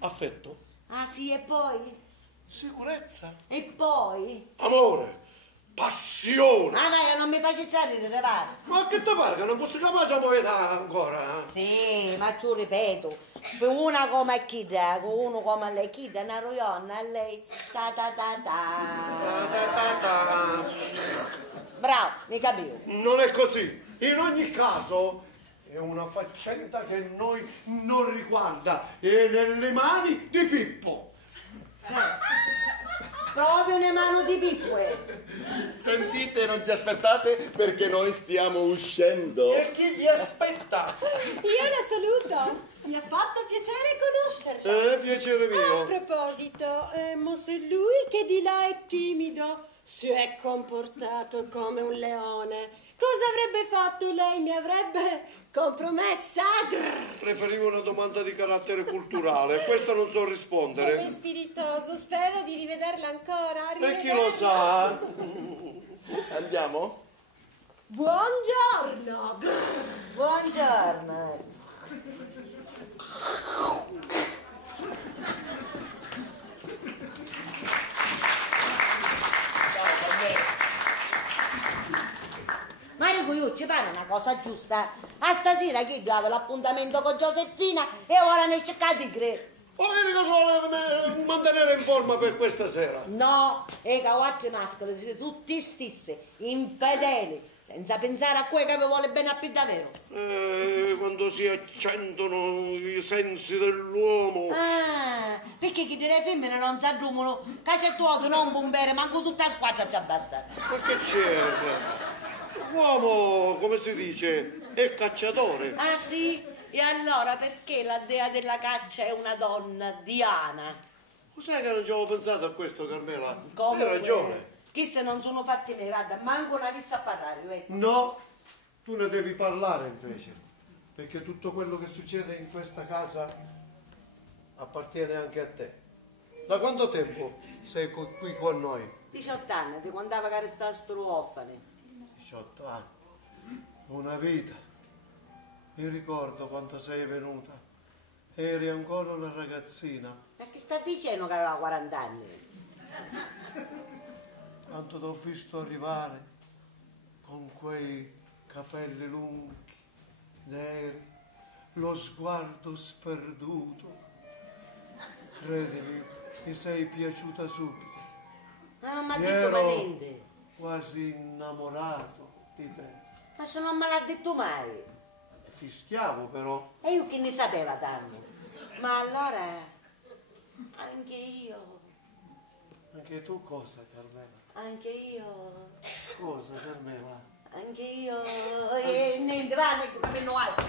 Affetto, Ah sì, e poi? sicurezza, E poi? amore, passione. Ah vai, non mi facci salire, va. Ma che ti pare che non fossi capace a muovere ancora? Sì, ma ci ripeto, per una come a chi dà, con uno come a lei chi dà, una roionna a lei, ta ta ta ta. Ta. Bravo, mi capivo. Non è così. In ogni caso è una faccenda che noi non riguarda. È nelle mani di Pippo. Proprio le mani di Pippo. Sentite, non ci aspettate perché noi stiamo uscendo. E chi vi aspetta? Io la saluto. Mi ha fatto piacere conoscerla. Piacere A mio. proposito, ma se lui che di là è timido si è comportato come un leone, cosa avrebbe fatto lei? Mi avrebbe compromessa? Grrr. Preferivo una domanda di carattere culturale. Questa non so Come rispondere. spiritoso, spero di rivederla ancora. E chi lo sa? Andiamo? Buongiorno. Grrr. Buongiorno. Mario Guiucci, pare una cosa giusta. A stasera chi dava l'appuntamento con Gioseffina e ora ne esce a tigre. Volete che vuole mantenere in forma per questa sera? No, e che altri mascoli siete tutti stessi, infedeli, senza pensare a quel che vi vuole bene a più davvero. Quando si accendono i sensi dell'uomo. Ah, perché chi direi femmine non si addumano, cacettuoto non bombere, manco tutta la squadra già basta. Ma che c'è? L'uomo, come si dice, è cacciatore. Ah sì? E allora perché la dea della caccia è una donna, Diana? Sai che non ci avevo pensato a questo, Carmela? Come Hai ragione. Chi se non sono fatti me, guarda, manco una vista a parlare, vedi? No, tu ne devi parlare invece, perché tutto quello che succede in questa casa appartiene anche a te. Da quanto tempo sei qui con noi? 18 anni, di quando aveva che restava orfani. 18 anni, una vita. Mi ricordo quando sei venuta, eri ancora una ragazzina. Ma che sta dicendo che aveva 40 anni? Quando ti ho visto arrivare con quei capelli lunghi, neri, lo sguardo sperduto, credimi, mi sei piaciuta subito. Ma non mi ha Mi detto mai ero niente. quasi innamorato di te. Ma se non me l'ha detto mai. Fischiavo però. E io che ne sapeva tanto. Ma allora anche io, Anche tu cosa, Carmela? anche io, Cosa, Carmela? anche io. E niente, va, capello alto.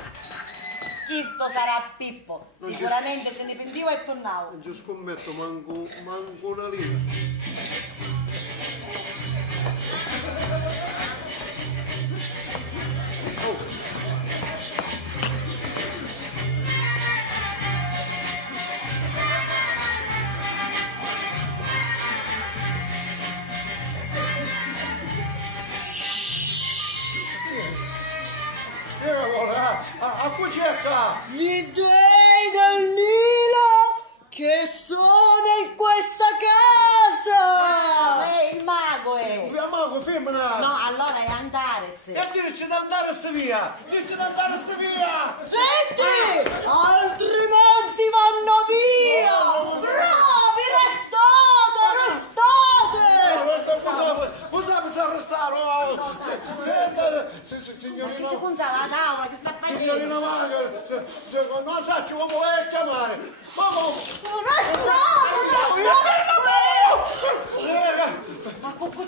Chi sto sarà Pippo? Non ci- Sicuramente se ne pentivo e tornavo. Non ci scommetto manco una lira. A cui cerca? Gli dei del Nilo che sono in questa casa! Il mago è! Via mago, femmina! No, allora è Andares. E dirci di andare via! Dici di andare via! Senti! Altrimenti vanno via! Bravi, restate! Cosa mi sa arrestare? Ma chi si punzava la tavola? Che sta facendo? Signorina Maga, non so come vuoi chiamare. Ma con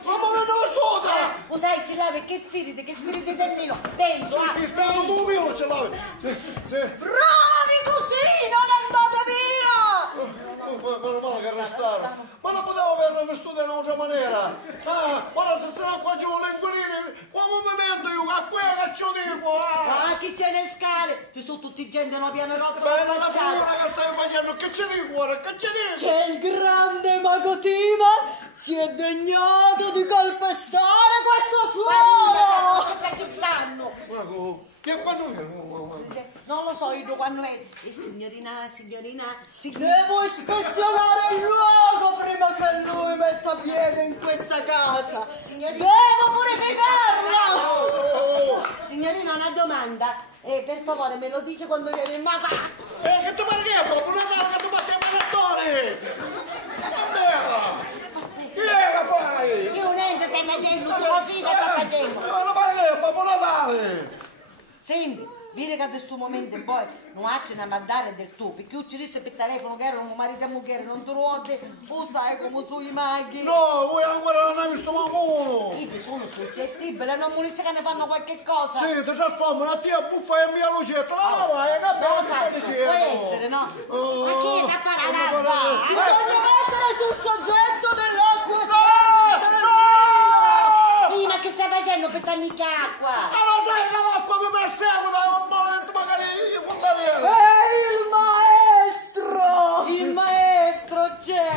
Mamma non studa! lo sai, ce l'ha perché spiriti del Nilo. Penso, Ti spero tu mio ce l'avevi. Bravi così! Non andate via! Meno male che arrestarono. Ma non potevo averlo vestito in un'altra maniera. su tutti gente, no piano rotto, Bella la facciata. figura che stai facendo, che c'è di cuore, che c'è di... Che il grande mago Tima si è degnato di calpestare questo suolo! Che stanno? Mago, che quando è? Non lo so io quando è. Signorina. Devo ispezionare il luogo prima che lui metta piede in questa casa. Devo purificarla! Signorina, una domanda. Per favore, me lo dice quando viene il mago. Che tu parli che proprio una donna che tu batti a malatone! Che fai? Io niente stai facendo, tu così che stai facendo. Non parli che proprio Natale! Senti, dire che adesso momento in poi non faccio a mandare del tuo, perché io ci disse per telefono che erano marito e moglie, non te lo ode, o sai come sono i maghi. No, voi ancora non hai visto manco uno! Io sono suscettibile, non mi dice che ne fanno qualche cosa. Sì, ti trasformo una tia buffa e mia lucetta, la vai, che Non lo sai, bello, può essere, no? Oh, Ma chi sta a fare la come babba? Bisogna mettere sul soggetto dell'acqua Sì, ma che stai facendo per tannica acqua? Ma lo sai che l'acqua mi perseguita un momento, magari io fungo via! Il maestro c'è!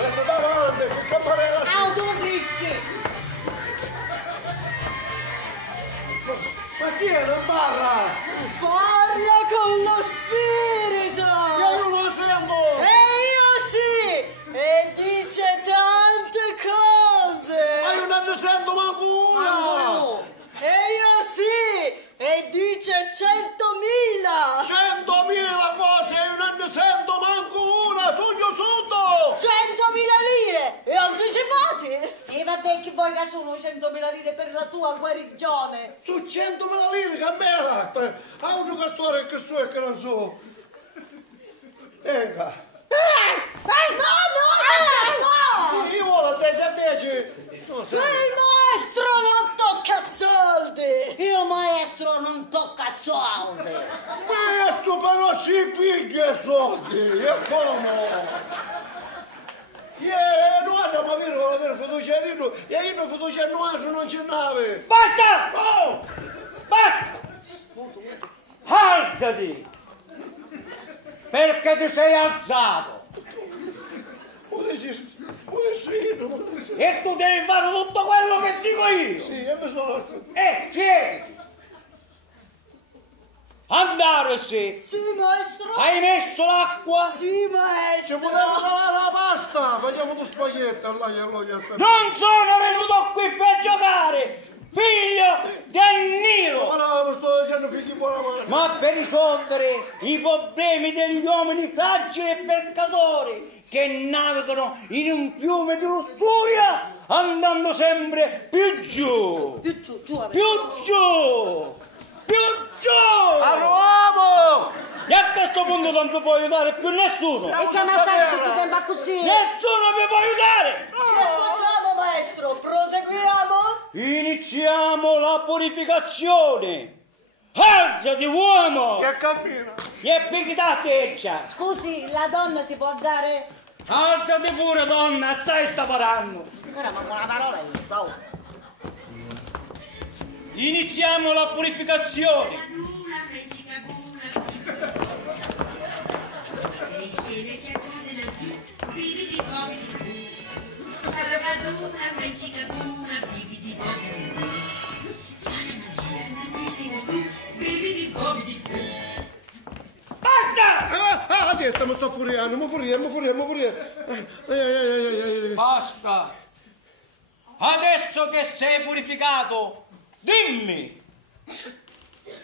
Metto davanti, che campanella si... Autofischi! Ma chi è? Non parla! Parla con lo spirito! Io non lo sento! E io sì! E dice tante cose! Ma io non ne sento manco una! E io sì! E dice 100.000! 100.000 cose, io non ne sento manco una! Sogno sotto! 100.000 lire! E anticipati! E vabbè che vuoi che sono 100.000 lire per la tua guarigione? Su 100.000 lire, Cammela! Ha un giocatore che so e che non so! Venga! No! Io voglio 10 a 10! No, Il maestro non tocca soldi! Io maestro non tocca soldi! Maestro però si piglia i soldi! E come? Noi abbiamo avuto la fiducia di noi e io fiducia in noi non c'è nave! Basta! Oh! Basta! Alzati! Perché ti sei alzato? E tu devi fare tutto quello che dico io! Sì, io mi sono alzato. Siedi! Andare sì! Sì, maestro! Hai messo l'acqua? Sì, Ci maestro! potevamo lavare la pasta! Facciamo due spaghetti, allora Non sono venuto qui per giocare! Figlio del Nilo! Ma no, sto dicendo figli buona mano! Ma per risolvere i problemi degli uomini fragili e peccatori che navigano in un fiume di lussuria andando sempre più giù! Più giù, vabbè. Più giù! Più giù! Arriviamo! E a questo punto non vi può aiutare più nessuno! E che ma stai tutto il tempo così? Nessuno vi può aiutare! Che facciamo, maestro? Proseguiamo? Iniziamo la purificazione! Alzati uomo! Che cammina! E picchi da teccia! Scusi, la donna si può dare? Alzati pure donna, assai sta parando! Ancora ma con una parola io, bravo. Iniziamo la purificazione! Ah, testa, mi sto furiando, mi furia. Basta! Adesso che sei purificato, dimmi!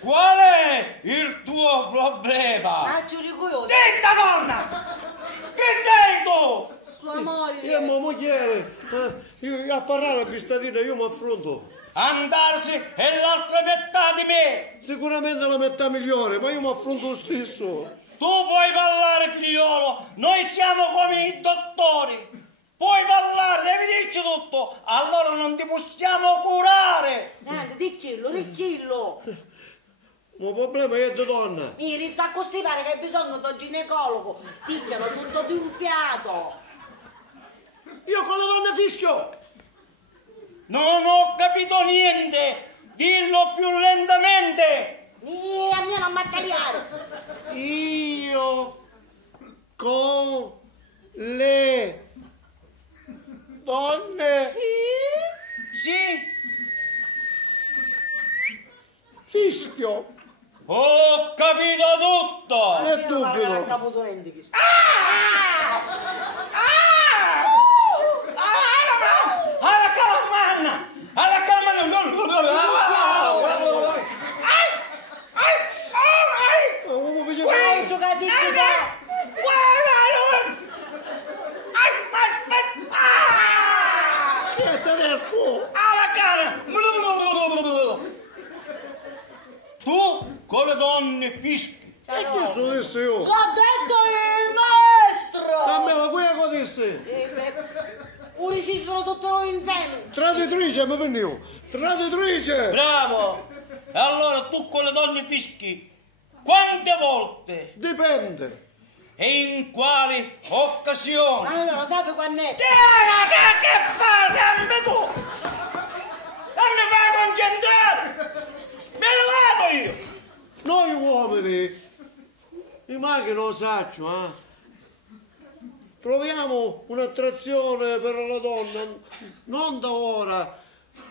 Qual è il tuo problema? Ah, giuricoioso, Zitta donna! Chi sei tu? sua moglie. Io mia moglie, io a parlare a Bistatina io mi affronto. Andarsi è l'altra metà di me! Sicuramente la metà migliore, ma io mi affronto lo stesso. Tu puoi parlare, figliolo, noi siamo come i dottori. Puoi parlare, devi dirci tutto, allora non ti possiamo curare. Niente, diccillo. Ma il problema è di donna. Mi sta così, pare che hai bisogno del ginecologo. Dicelo tutto di un fiato. Io con le donne fischio. Non ho capito niente, dillo più lentamente. A me non mi tagliare. Io con le donne Sì? fischio. Ho capito tutto. Non è Io non dubbio. caputo niente chi Alla calamanna. Come facevo? hai giocato di Chi è tedesco? Alla cara. Tu con le donne fischi. E questo disse io. L'ha detto il maestro! Dammela qui che disse. Uniciscono tutto noi insieme. Traditrice mi venivo. Traditrice. Bravo. E allora tu con le donne fischi quante volte Dipende. e in quali occasioni? Allora, sai quando è? Che fai sempre tu? Non mi fai concentrare! Me ne vado io! Noi uomini, i maghi non saggio, troviamo un'attrazione per la donna, non da ora,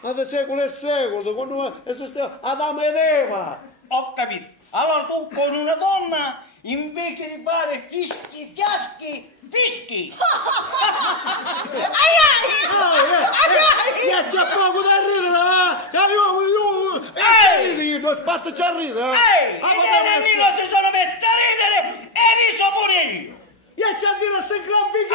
ma da secoli e secoli, quando esisteva Adamo ed Eva. Ho capito. Allora tu con una donna, invece di fare fischi, fiaschi, fischi! E c'è poco da ridere, io fatto già ridere. Ehi! E non si sono messi a ridere e riso pure io! E c'è a dire sti gran figli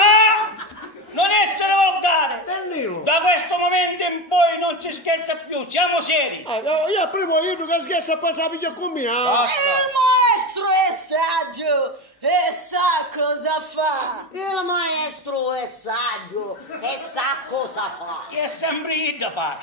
Non essere volgare! del Nilo. Da questo momento in poi non ci scherza più, siamo seri! Io prima io che scherzo a passare piglia con me. Il maestro è saggio e sa cosa fa. Il maestro è saggio e sa cosa fa. È sempre io da pare.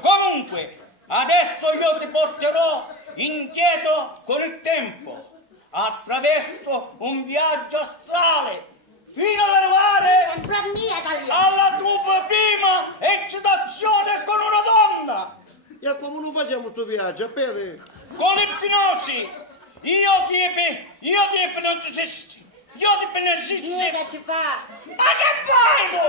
Comunque, adesso io ti porterò indietro con il tempo, attraverso un viaggio astrale, fino ad arrivare Sempre a mia tagliata. alla tua prima eccitazione con una donna, E come non facciamo sto viaggio? A piedi? con l'ipnosi. Io ti ipnotissi. Chi che ci fa? Ma che fai tu?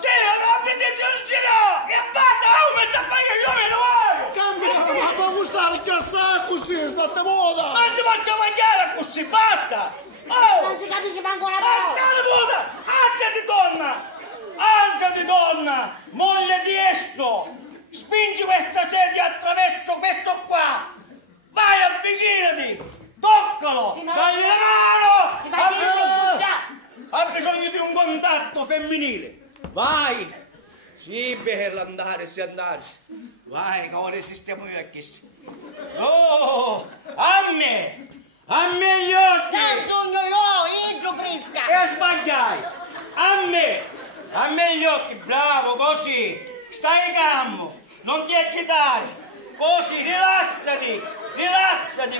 Dio, non mi distruggerò! Che fate? Mi sta facendo io me ne vado! Cambia, ma fa gustare che sa così, state moda! Non si faccio mangiare così, basta! Oh! Non si capisce manco una parola. Andate puta! Alzati donna! Moglie di esso! Spingi questa sedia attraverso questo qua! Vai, avvicinati! Toccalo! Sì, ma- Dagli la mano! Si fa dire Ha bisogno di un contatto femminile! Vai! Sì, per andare, se andare! Vai, che ora esistiamo io a chi. Oh! A me! A me gli occhi! non sogno io, entro fresca. E sbagliai! A me gli occhi, bravo, così! Stai calmo! Non ti agitare! Così, rilassati,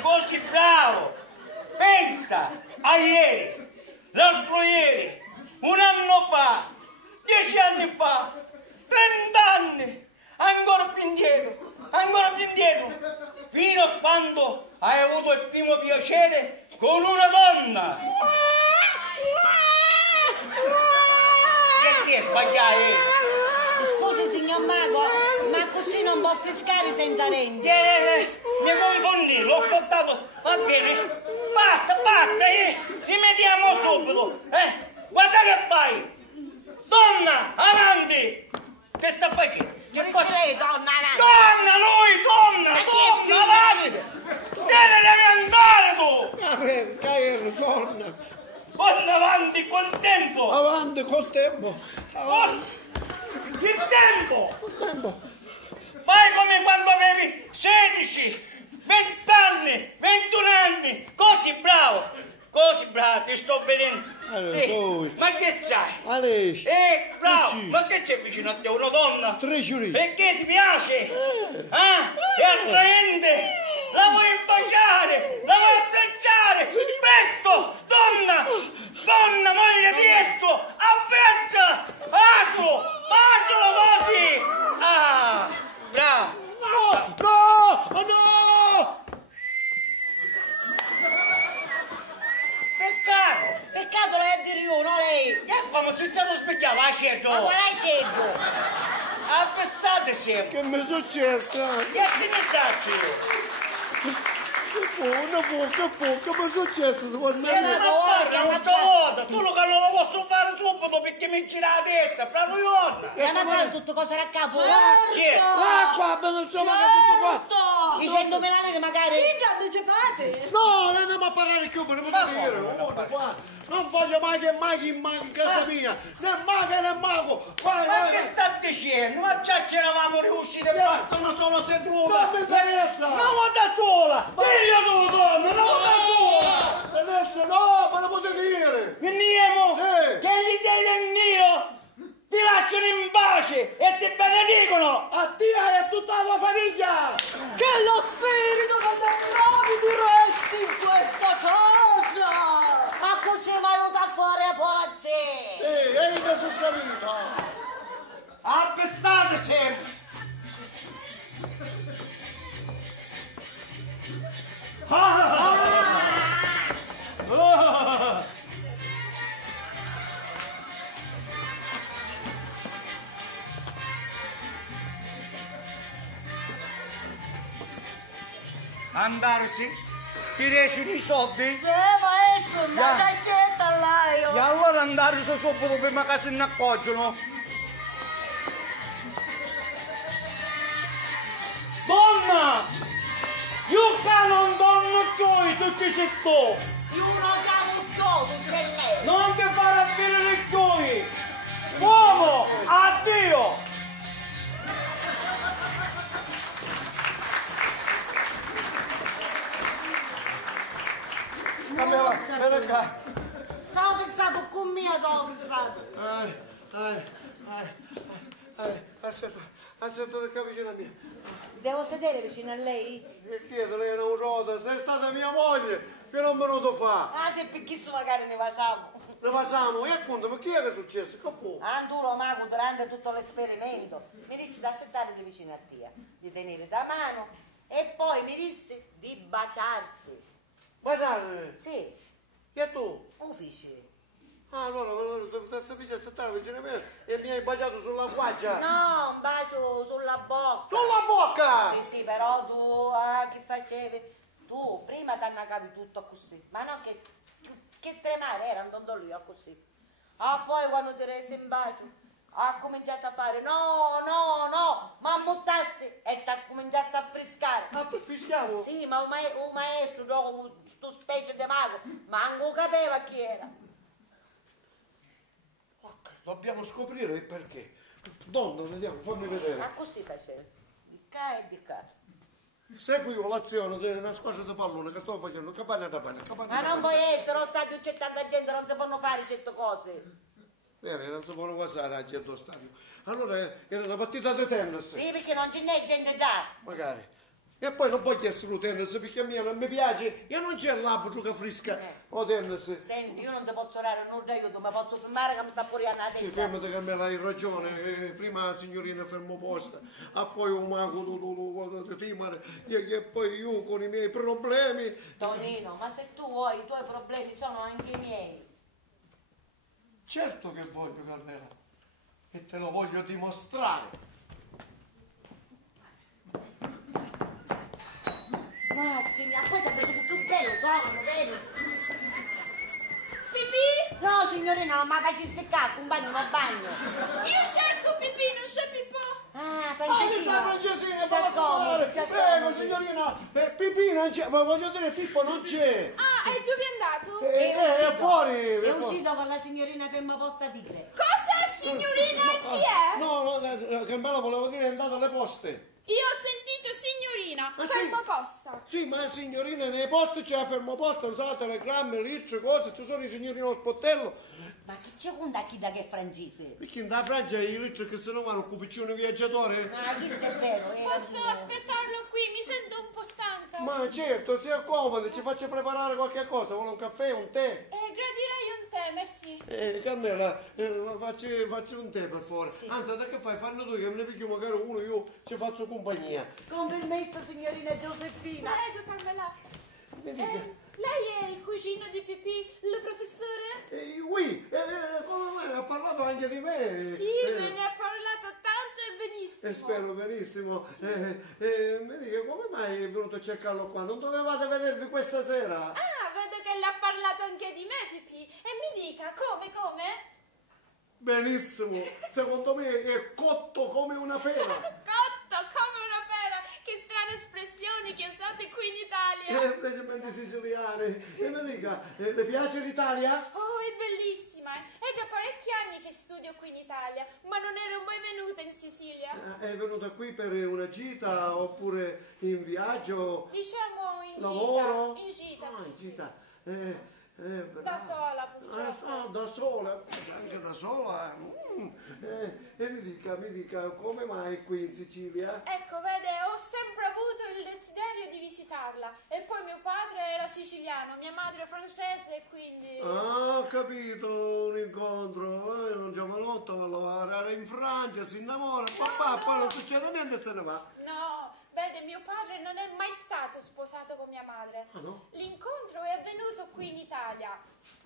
così bravo! Pensa a ieri, l'altro ieri, un anno fa, 10 anni fa, 30 anni, ancora più indietro, fino a quando hai avuto il primo piacere con una donna. Che ti è sbagliato? Scusi signor Mago, ma così non può fiscare senza renti. Mi confondi, l'ho portato, va bene, basta, rimediamo subito, guarda che fai, donna, avanti, che sta facendo? Che Dove sei, donna? Donna, avanti, te ne devi andare tu, Cairo, torna! donna avanti col tempo, Avanti col tempo! il tempo. Tempo! Vai come quando avevi 16, 20 anni, 21 anni, così bravo, ti sto vedendo. Allora, Sì. dove? Ma che c'hai? Allora, lei. Bravo, ma che c'è vicino a te una donna? Tre giuri. Perché ti piace? Ah, è attraente! La vuoi baciare? La vuoi abbracciare? Presto! Donna! Donna, moglie di Esto! Abbraccia! Bacio! Bacialo così! Ah! Bravo! No! Oh no! Peccato lei è di Rio, no lei? E come se te lo spiegava, Ma certo! qual è scelto? Appestate sempre! Che mi è successo? Che ti mettacci? Che mi è successo? Si può sapere? Solo che non lo posso fare subito perché mi gira la testa, fra noi. Andiamo a fare tutte cose a capo? Qua, non so, ma tutto qua. I 100.000 lire magari? Che anticipate? No, non andiamo a parlare più, me ne posso dire. Qua. Non voglio mai che in casa mia. Né maga né mago. Vai, Ma vai. che sta dicendo? Ma già c'eravamo riusciti a fare, sono solo seduta. Non mi interessa. Non va da sola! Figlio tu, donna, non va da sola! Adesso no, me lo potete dire. Veniamo! Sì. Che gli dei del Nilo ti lasciano in pace e ti benedicono! A te e a tutta la tua famiglia. Che lo spirito delle gravidi resti in questa casa! Ma così mi aiuta fuori a polazzi! Ehi, che sono scavito. Appestate sempre! Andarsi? Ti riesci di soldi? Se maestro, la sacchetta là E io! allora andare subito prima che se ne accorgono. Donna! Io non donno tuoi tutti sei tu! Io non chiamo un gioco, che lei! Non ti fare a dire le tuoi! Uomo! Addio! Camilla, vieni qua. Sono fissato con me, sono fissato! Aspetta che vicino a me. Devo sedere vicino a lei? Che chiedo, lei è una urota, sei stata mia moglie, che non me lo fa? Ah, se per chi magari ne pasiamo! Ne passiamo, e appunto, ma chi è che è successo? Che fu? Anduro mago durante tutto l'esperimento mi disse di assettare di vicino a te, di tenere da mano e poi mi disse di baciarti. Baciare? Sì, E tu? uffici. Ah, allora, questa figlia assettare vicino a me e mi hai baciato sulla guancia. No, un bacio sulla bocca. Sulla bocca! Sì, però tu, che facevi? Tu prima ti annacavi tutto così, ma no che tremare era, andando lì così. Ah, poi quando ti resi in bacio, cominciato a fare no, ma muttasti e ti cominciato a friscare. Ma tu fischiavo? Sì, ma un maestro, sto specie di mago, manco capeva chi era. Ok, dobbiamo scoprire il perché. Donna, vediamo, fammi vedere. Ma così faceva, di qua e di qua. Segui l'azione di una squadra di pallone che sto facendo, capanna da pane, Ma non può essere, lo stadio c'è tanta gente, non si possono fare certe cose. Vero, non si può passare a gente allo stadio. Allora era una partita di tennis. Sì, perché non ce n'è gente già. Magari. E poi non voglio essere un tennis perché a me non mi piace. Io non c'è l'abito che frisca o tennis. Senti, io non ti posso dare un aiuto, ma posso filmare che mi sta fuori a una Sì, testa. fermati che me l'hai ragione. Prima la signorina fermo posta, e poi un mago di timare, e poi io con i miei problemi. Tonino, ma se tu vuoi, i tuoi problemi sono anche i miei. Certo che voglio, Carmela, e te lo voglio dimostrare. Mazzini, a poi sei preso più bello, sono, vedi? Pipì? No, signorina, non mi faccio seccare, un bagno, un bagno. Io cerco pipì, non so pipò. Ah, Sta Francesina. Francesina, Si falla accomodi, trovare. si Prego, accomodi. signorina, Pipì non c'è, voglio dire, Pippo non c'è. Ah, e dove è andato? È fuori. È uscito con la signorina ferma posta tigre. Cosa, signorina? E chi è? No, Carmela volevo dire è andato alle poste. Io ho sentito signorina, Ma fermo sì. posta. Sì, ma signorina, nei posti c'è la fermoposta, usate telegrammi, litri, cose, ci sono i signorini allo sportello. Ma chi c'è conta chi da che è francese? Perché in da Francia i ricci che se non vanno un cupiccione viaggiatore? Ma questo è vero, Posso aspettarlo qui? Mi sento un po' stanca. Ma certo, si accomodi, ci faccio preparare qualche cosa, vuole un caffè, un tè? Gradirei un tè, merci. Cannella, facci un tè per favore. Anzi, da che fai? Fanno tu che me ne piglio magari uno, io ci faccio compagnia. Con permesso, signorina Giuseppina. Prego, Carmela. Mi dica. Lei è il cugino di Pipì, il professore? Oui, come mai ha parlato anche di me? Sì, me ne ha parlato tanto e benissimo. Spero benissimo. Mi dica, come mai è venuto a cercarlo qua? Non dovevate vedervi questa sera? Ah, vedo che le ha parlato anche di me, Pipì. E mi dica, come? Benissimo, secondo me è cotto come una pera. Cotto come una pera. Che strane espressioni che usate qui in Italia. Specialmente siciliane. E mi dica, le piace l'Italia? Oh, è bellissima. È da parecchi anni che studio qui in Italia, ma non ero mai venuta in Sicilia. È venuta qui per una gita oppure in viaggio? Diciamo in Lavoro? gita. In gita, Ah, sì, in sì. gita. Da brava. sola, purtroppo. Da sola? Anche da sola? E mi dica, come mai qui in Sicilia? Ecco, vede, ho sempre avuto il desiderio di visitarla. E poi mio padre era siciliano, mia madre francese, e quindi... Ah, ho capito, un incontro, un giovanotto, allora, era in Francia, si innamora, papà, poi non succede niente e se ne va. No, vede, mio padre non è mai stato sposato con mia madre. Ah, no? L'incontro è avvenuto qui in Italia.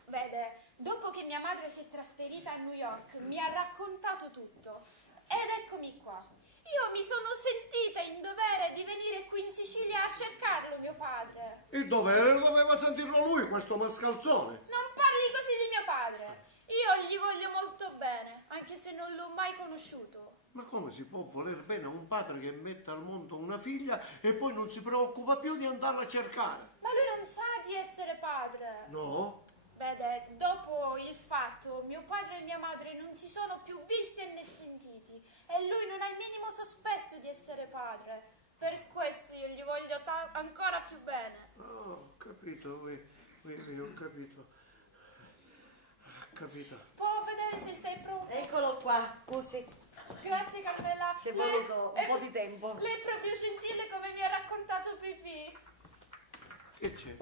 Vede, dopo che mia madre si è trasferita a New York, mi ha raccontato tutto. Ed eccomi qua. Io mi sono sentita in dovere di venire qui in Sicilia a cercarlo, mio padre. Il dovere doveva sentirlo lui, questo mascalzone. Non parli così di mio padre. Io gli voglio molto bene, anche se non l'ho mai conosciuto. Ma come si può voler bene a un padre che mette al mondo una figlia e poi non si preoccupa più di andarla a cercare? Ma lui non sa di essere padre. No? Vede, dopo il fatto, mio padre e mia madre non si sono più visti e né sentiti e lui non ha il minimo sospetto di essere padre. Per questo io gli voglio ancora più bene. Oh, ho capito, ho capito. Ho capito. Può vedere se il tè è pronto? Eccolo qua, scusi. Grazie, Carmela. Ci è voluto un po' di tempo. Lei è proprio gentile come mi ha raccontato Pipì. Che c'è?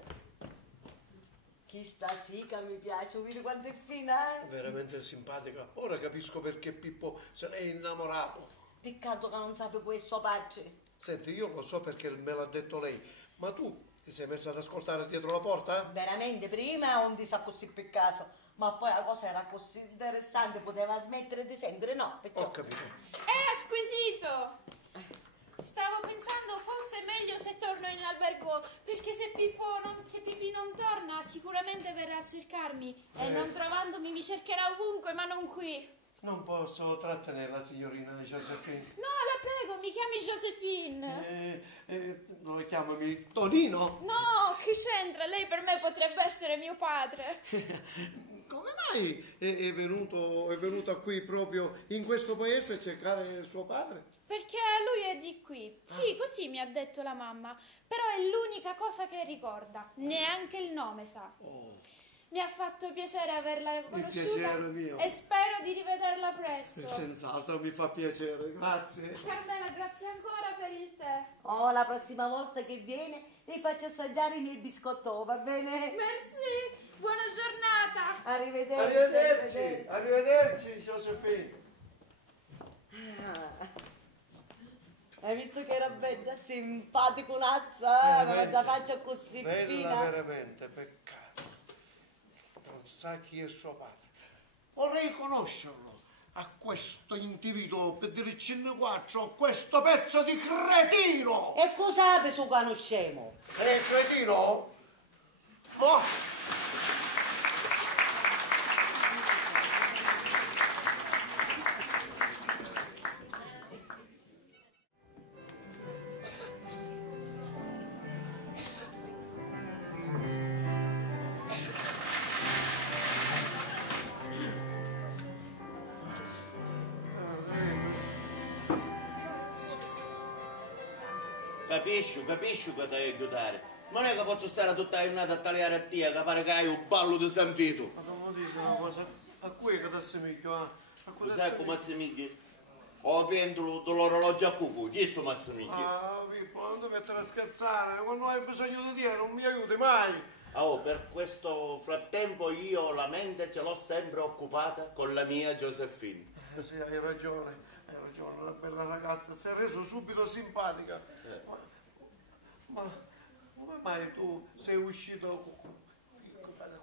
Chi sta sica mi piace, vedi quanto è fina. Veramente simpatica. Ora capisco perché Pippo se ne è innamorato. Peccato che non sape questo padre. Senti, io lo so perché me l'ha detto lei, ma tu ti sei messa ad ascoltare dietro la porta? Veramente, prima non ti sa così per caso, ma poi la cosa era così interessante, poteva smettere di sentire, no? Perciò... Ho capito. È squisito. Stavo pensando fosse meglio se torno in albergo, perché se Pipì non torna sicuramente verrà a cercarmi e non trovandomi mi cercherà ovunque, ma non qui. Non posso trattenerla, signorina Josephine. No, la prego, mi chiami Josephine. Non chiamami Tonino? No, che c'entra? Lei per me potrebbe essere mio padre. Come mai è venuta qui proprio in questo paese a cercare suo padre? Perché lui è di qui. Sì, così mi ha detto la mamma. Però è l'unica cosa che ricorda. Neanche il nome sa. Mi ha fatto piacere averla conosciuta. piacere mio. E spero di rivederla presto. Senz'altro mi fa piacere, grazie. Carmela, grazie ancora per il tè. Oh, la prossima volta che viene vi faccio assaggiare i miei biscottò, va bene? Merci, buona giornata. Arrivederci. Arrivederci, Josephine. Hai visto che era bella, simpaticonazza, ma da faccia così Bella fina. veramente, peccato. Non sa chi è suo padre. Vorrei conoscerlo. A questo individuo, per dire cinquattro, questo pezzo di cretino! E cosa sape su conoscemo? È cretino? Mo! Capisci che ti aiutare. Ma non è che posso stare tutta la giornata a tagliare a te, che pare che hai un ballo di San Vito. Ma come dici una cosa? A cui che ti assimiglio, a cui Lo ti sai come assimiglio? assomigli? Ho pendolo dell'orologio a cucù, chi sto mi assomigli? Ah, Pippo, non ti mettere a scherzare, quando hai bisogno di te non mi aiuti mai. Oh, per questo frattempo io la mente ce l'ho sempre occupata con la mia Josephine. Sì, hai ragione, una bella ragazza, si è reso subito simpatica. Ma come mai tu sei uscito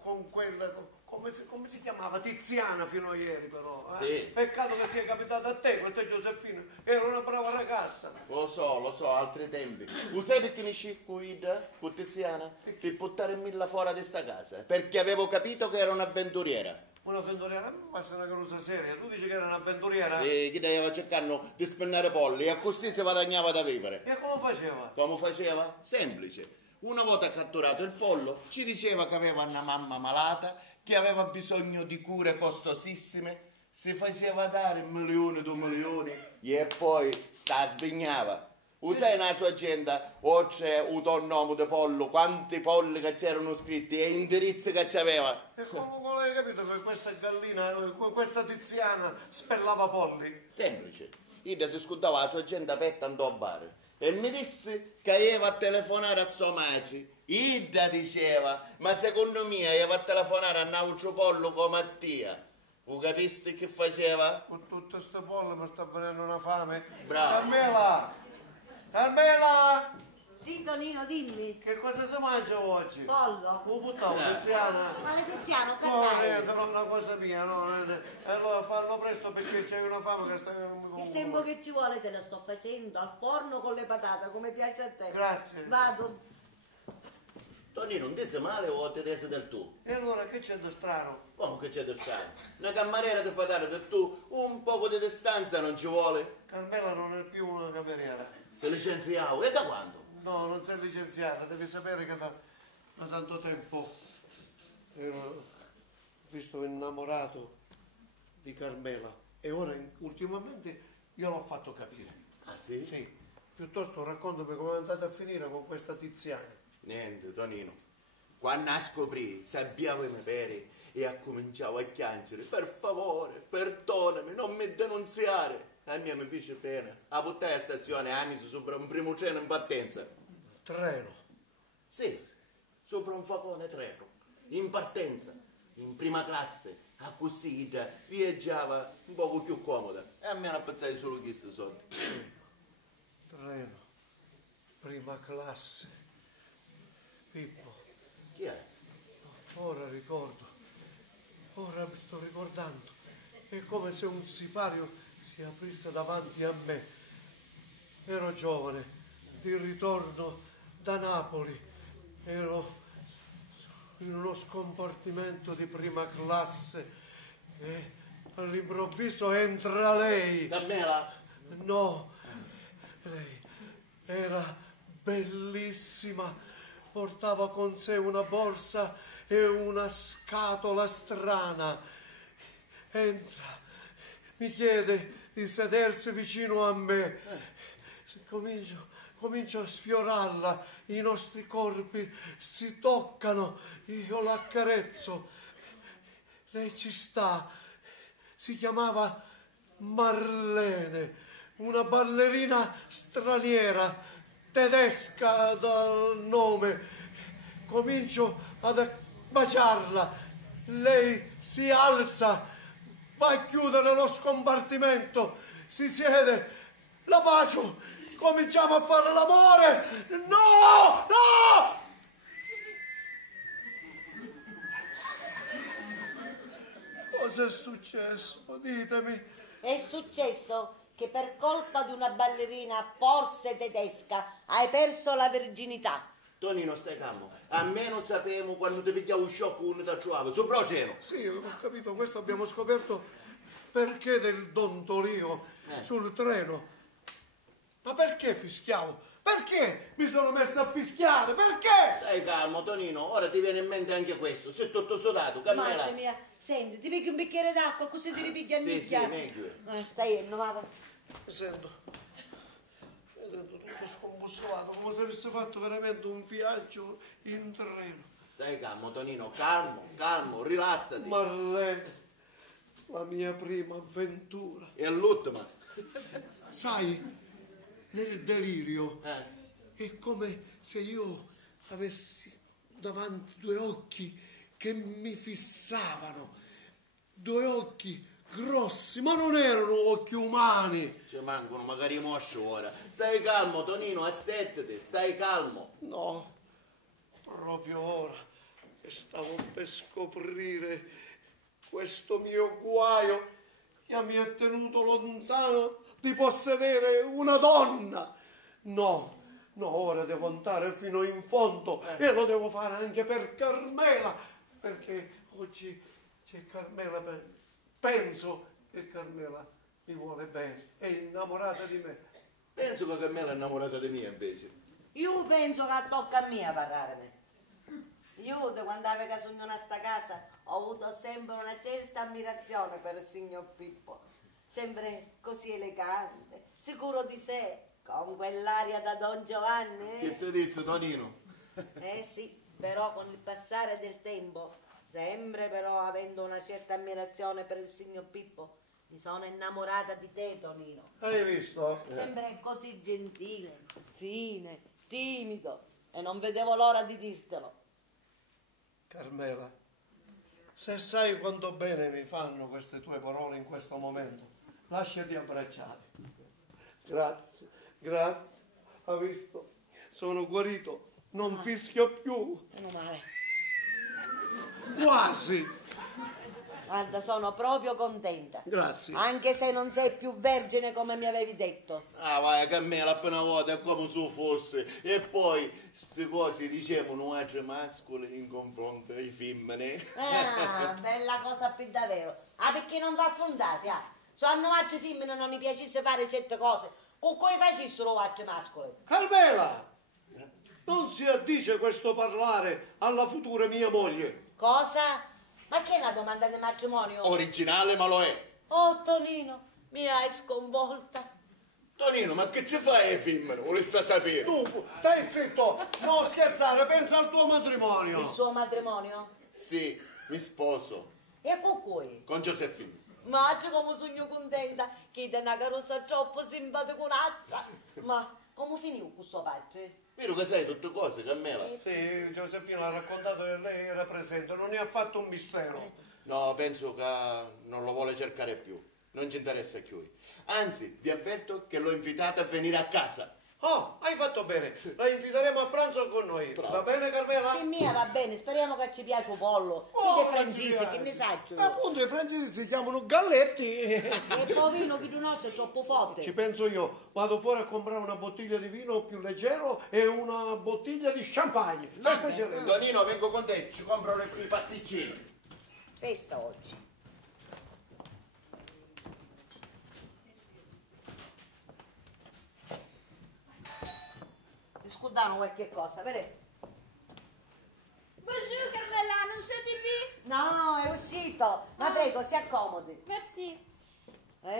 con quella, come si chiamava? Tiziana fino a ieri però. Sì. Peccato che sia capitata a te, questa Giuseppina, era una brava ragazza. Lo so, altri tempi. Lo sai perché mi circuita con Tiziana? Per buttare mille fuori di sta casa, perché avevo capito che era un'avventuriera. Un'avventuriera? Ma è una cosa seria, tu dici che era un'avventuriera? E che doveva cercare di spennare polli e così si guadagnava da vivere. E come faceva? Come faceva? Semplice. Una volta catturato il pollo, ci diceva che aveva una mamma malata, che aveva bisogno di cure costosissime, si faceva dare milioni di milioni e poi sta svignava. Usai nella sua agenda, oltre un tonnomo di pollo, quanti polli che c'erano scritti e indirizzi che c'aveva. E come hai capito che questa gallina, questa Tiziana spellava polli? Semplice. Ida si scudava la sua agenda aperta andò a bar e mi disse che aveva a telefonare a sua maci. Ida diceva, ma secondo me aveva a telefonare a un altro pollo come Mattia. Tu capisti che faceva? Con tutte queste polle mi sta venendo una fame. Bravo. Carmela! Carmela! Sì, Tonino, dimmi. Che cosa si mangia oggi? Pollo. Oh, puttana, Tiziana. Ma le Tiziano, che No, dai? non è una cosa mia, no. Allora fallo presto perché c'è una fame che sta... Il tempo che ci vuole te lo sto facendo al forno con le patate, come piace a te. Grazie. Vado. Tonino, non ti sei male o ti sei del tu? E allora che c'è di strano? Come che c'è del strano? Una cameriera ti fa dare del tu, un poco di distanza non ci vuole? Carmela non è più una cameriera. Sei licenziato, e da quando? No, non sei licenziata, devi sapere che da tanto tempo ero visto innamorato di Carmela e ora ultimamente io l'ho fatto capire. Ah sì? Sì, piuttosto raccontami come è andata a finire con questa Tiziana. Niente, Tonino. Quando la scoprì, sabbiavo i miei peri e ha cominciato a piangere. Per favore, perdonami, non mi denunziare. A me mi fece pena. A buttare a stazione, ha messo sopra un primo treno in partenza. Treno? Sì, sopra un facone treno, in partenza, in prima classe, a così viaggiava un poco più comoda. E a me ne appezzai solo questi soldi. Treno, prima classe. Pippo, Chi è? ora ricordo, ora mi sto ricordando. È come se un sipario si aprisse davanti a me. Ero giovane, di ritorno da Napoli. Ero in uno scompartimento di prima classe e all'improvviso entra lei. Carmela? No, lei era bellissima. Portava con sé una borsa e una scatola strana. Entra, mi chiede di sedersi vicino a me. Comincio a sfiorarla, i nostri corpi si toccano, io l'accarezzo. Lei ci sta, si chiamava Marlene, una ballerina straniera, tedesca dal nome. Comincio ad baciarla, lei si alza, va a chiudere lo scompartimento, si siede, la bacio, cominciamo a fare l'amore. No, no! Cosa è successo? Ditemi. È successo che per colpa di una ballerina, forse tedesca, hai perso la virginità. Tonino, stai calmo. Almeno sapevamo quando ti pigliavo un shock uno ti trovavo. Sopra il cielo. Sì, ho capito, questo abbiamo scoperto perché del dontolio sul treno. Ma perché fischiavo? Perché mi sono messo a fischiare? Perché? Stai calmo, Tonino. Ora ti viene in mente anche questo. Sei tutto sudato, Carmela. Madre mia, senti, ti pigli un bicchiere d'acqua così ti ripigli a Sì, nicchia. sì, meglio. Stai, no, va. Sento tutto scombussolato, come se avesse fatto veramente un viaggio in treno. Stai calmo, Tonino. Calmo, rilassati. Marlene, la mia prima avventura. E all'ultima? Sai, nel delirio è come se io avessi davanti due occhi che mi fissavano, due occhi grossi, ma non erano occhi umani. Ci mancano magari moscio ora. Stai calmo, Tonino, assettati, stai calmo. No, proprio ora che stavo per scoprire questo mio guaio che mi ha tenuto lontano di possedere una donna. No, ora devo andare fino in fondo e lo devo fare anche per Carmela, perché oggi c'è Carmela. Penso che Carmela mi vuole bene, è innamorata di me. Penso che Carmela è innamorata di me invece. Io penso che tocca a me a parlarmi. Io da quando avevo sognato a sta casa ho avuto sempre una certa ammirazione per il signor Pippo, sempre così elegante, sicuro di sé, con quell'aria da Don Giovanni. Che ti disse, Tonino? Sì, però con il passare del tempo, sempre però avendo una certa ammirazione per il signor Pippo, mi sono innamorata di te, Tonino. Hai visto? Sempre così gentile, fine, timido, e non vedevo l'ora di dirtelo. Carmela, se sai quanto bene mi fanno queste tue parole in questo momento, lasciati abbracciare. Grazie, grazie. Hai visto? Sono guarito, non fischio più. Meno male. Quasi. Guarda, sono proprio contenta. Grazie. Anche se non sei più vergine come mi avevi detto. Ah, vai, Carmela, appena volta è come se fosse. E poi, queste cose dicevano altri mascoli in confronto ai femmine. Ah, bella cosa più davvero. Ah, perché non va affondati, ah? Se hanno altri femmine non gli piacesse fare certe cose, con cui facessero altri mascoli. Carmela, non si addice questo parlare alla futura mia moglie. Cosa? Ma che è una domanda di matrimonio? Originale, ma lo è. Oh, Tonino, mi hai sconvolta. Tonino, ma che ci fai ai femmine? Volessi sapere? Tu, stai zitto, non scherzare, pensa al tuo matrimonio. Il suo matrimonio? Sì, mi sposo E con cui? con Giuseppina. Ma come sono contenta che è una carrozza troppo simpaticunazza. Ma come finì con suo padre? Vero che sai tutte cose, Carmela? Sì, Giuseppina ha raccontato che lei era presente, non ne ha fatto un mistero. No, penso che non lo vuole cercare più. Non ci interessa più. Anzi, vi avverto che l'ho invitata a venire a casa. Oh, hai fatto bene, la inviteremo a pranzo con noi. Bravo. Va bene, Carmela? Che mia va bene, speriamo che ci piace un pollo. Oh, Chi dei francesi, che ne saccio io? Appunto, i francesi si chiamano galletti. E povino che tu non sei troppo forte. Ci penso io, vado fuori a comprare una bottiglia di vino più leggero e una bottiglia di champagne. Festeggeremo. Tonino, vengo con te, ci compro i pasticcini. Festa oggi. Scudano qualche cosa, vero? Bonjour Carmela, non c'è pipì? No, è uscito. Ma prego, si accomodi. Merci.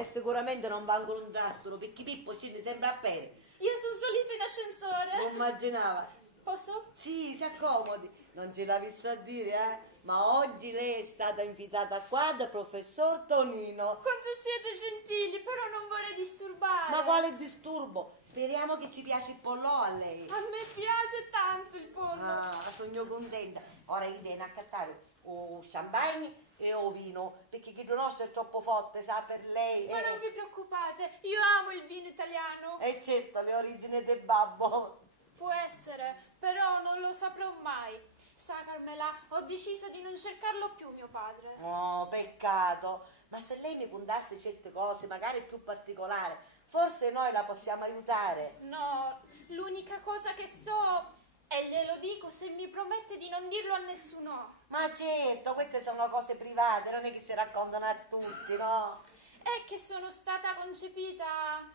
Sicuramente non va ancora un nastro, perché Pippo scende sempre a piedi. Io sono solita in ascensore. Non immaginava. Posso? Sì, si accomodi. Non ce l'avessi a dire, eh? Ma oggi lei è stata invitata qua dal professor Tonino. Quanto siete gentili, però non vorrei disturbare. Ma quale disturbo? Speriamo che ci piace il pollo a lei. A me piace tanto il pollo. Ah, sono contenta. Ora io devo accattare o champagne e o vino, perché chi nostro è troppo forte, sa, per lei. Ma non vi preoccupate, io amo il vino italiano. E certo, le origini del babbo. Può essere, però non lo saprò mai. Sa, Carmela, ho deciso di non cercarlo più, mio padre. Oh, peccato. Ma se lei mi contasse certe cose, magari più particolari, forse noi la possiamo aiutare. No, l'unica cosa che so, e glielo dico se mi promette di non dirlo a nessuno, Ma certo, queste sono cose private, non è che si raccontano a tutti, no? è che sono stata concepita...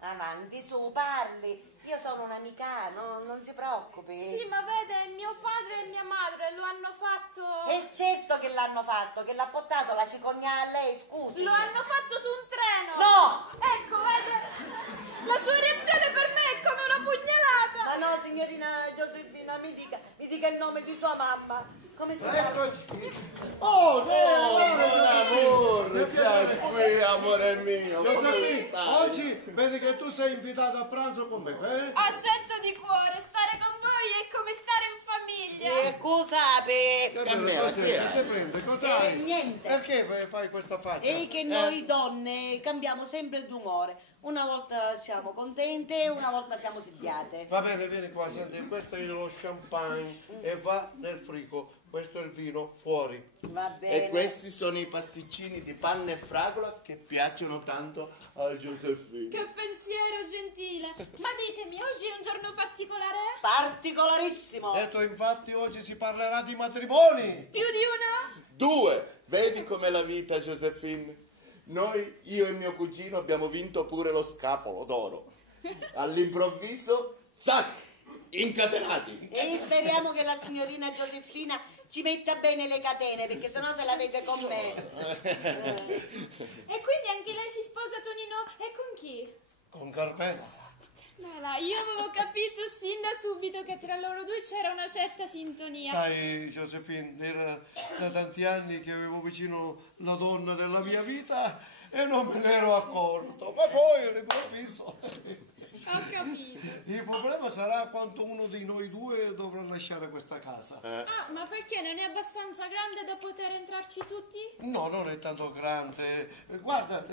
Avanti, su, parli. Io sono un'amica, non si preoccupi. Sì, ma vede, mio padre e mia madre lo hanno fatto... E certo che l'hanno fatto, che l'ha portato la cicogna a lei, scusi. Lo hanno fatto su un treno! No! Ecco, vede, la sua reazione per me è come una pugnalata. Ma no, signorina Giuseppina, mi dica il nome di sua mamma. Come si chiama? Eccoci. Oh, amore, già qui, amore mio. Giuseppina, oggi vedi che tu sei invitata a pranzo con me, eh? Ho scelto di cuore, stare con voi è come stare in famiglia. Scusate. Cammela, che Che prende? Cosa hai? Niente. Perché fai questa faccia? E che noi donne cambiamo sempre d'umore. Una volta siamo contente, una volta siamo sediate. Va bene, vieni qua, senti, questo è lo champagne e va nel frigo. Questo è il vino fuori. Va bene. E questi sono i pasticcini di panna e fragola che piacciono tanto a Giuseppina. Che pensiero gentile. Ma ditemi, oggi è un giorno particolare? Particolarissimo. Detto, infatti, oggi si parlerà di matrimoni. Più di una? 2, vedi com'è la vita, Giuseppina? Noi, io e mio cugino, abbiamo vinto pure lo scapolo d'oro. All'improvviso, zac, incatenati. E speriamo che la signorina Giuseppina ci metta bene le catene, perché sennò se la vede con me. E quindi anche lei si sposa, Tonino? E con chi? Con Carmela. Nala, io avevo capito sin da subito che tra loro due c'era una certa sintonia. Sai, Giuseppina, era da tanti anni che avevo vicino la donna della mia vita e non me ne ero accorto. Ma poi all'improvviso. Ho capito. Il problema sarà quando uno di noi due dovrà lasciare questa casa. Ah, ma perché non è abbastanza grande da poter entrarci tutti? No, non è tanto grande. Guarda,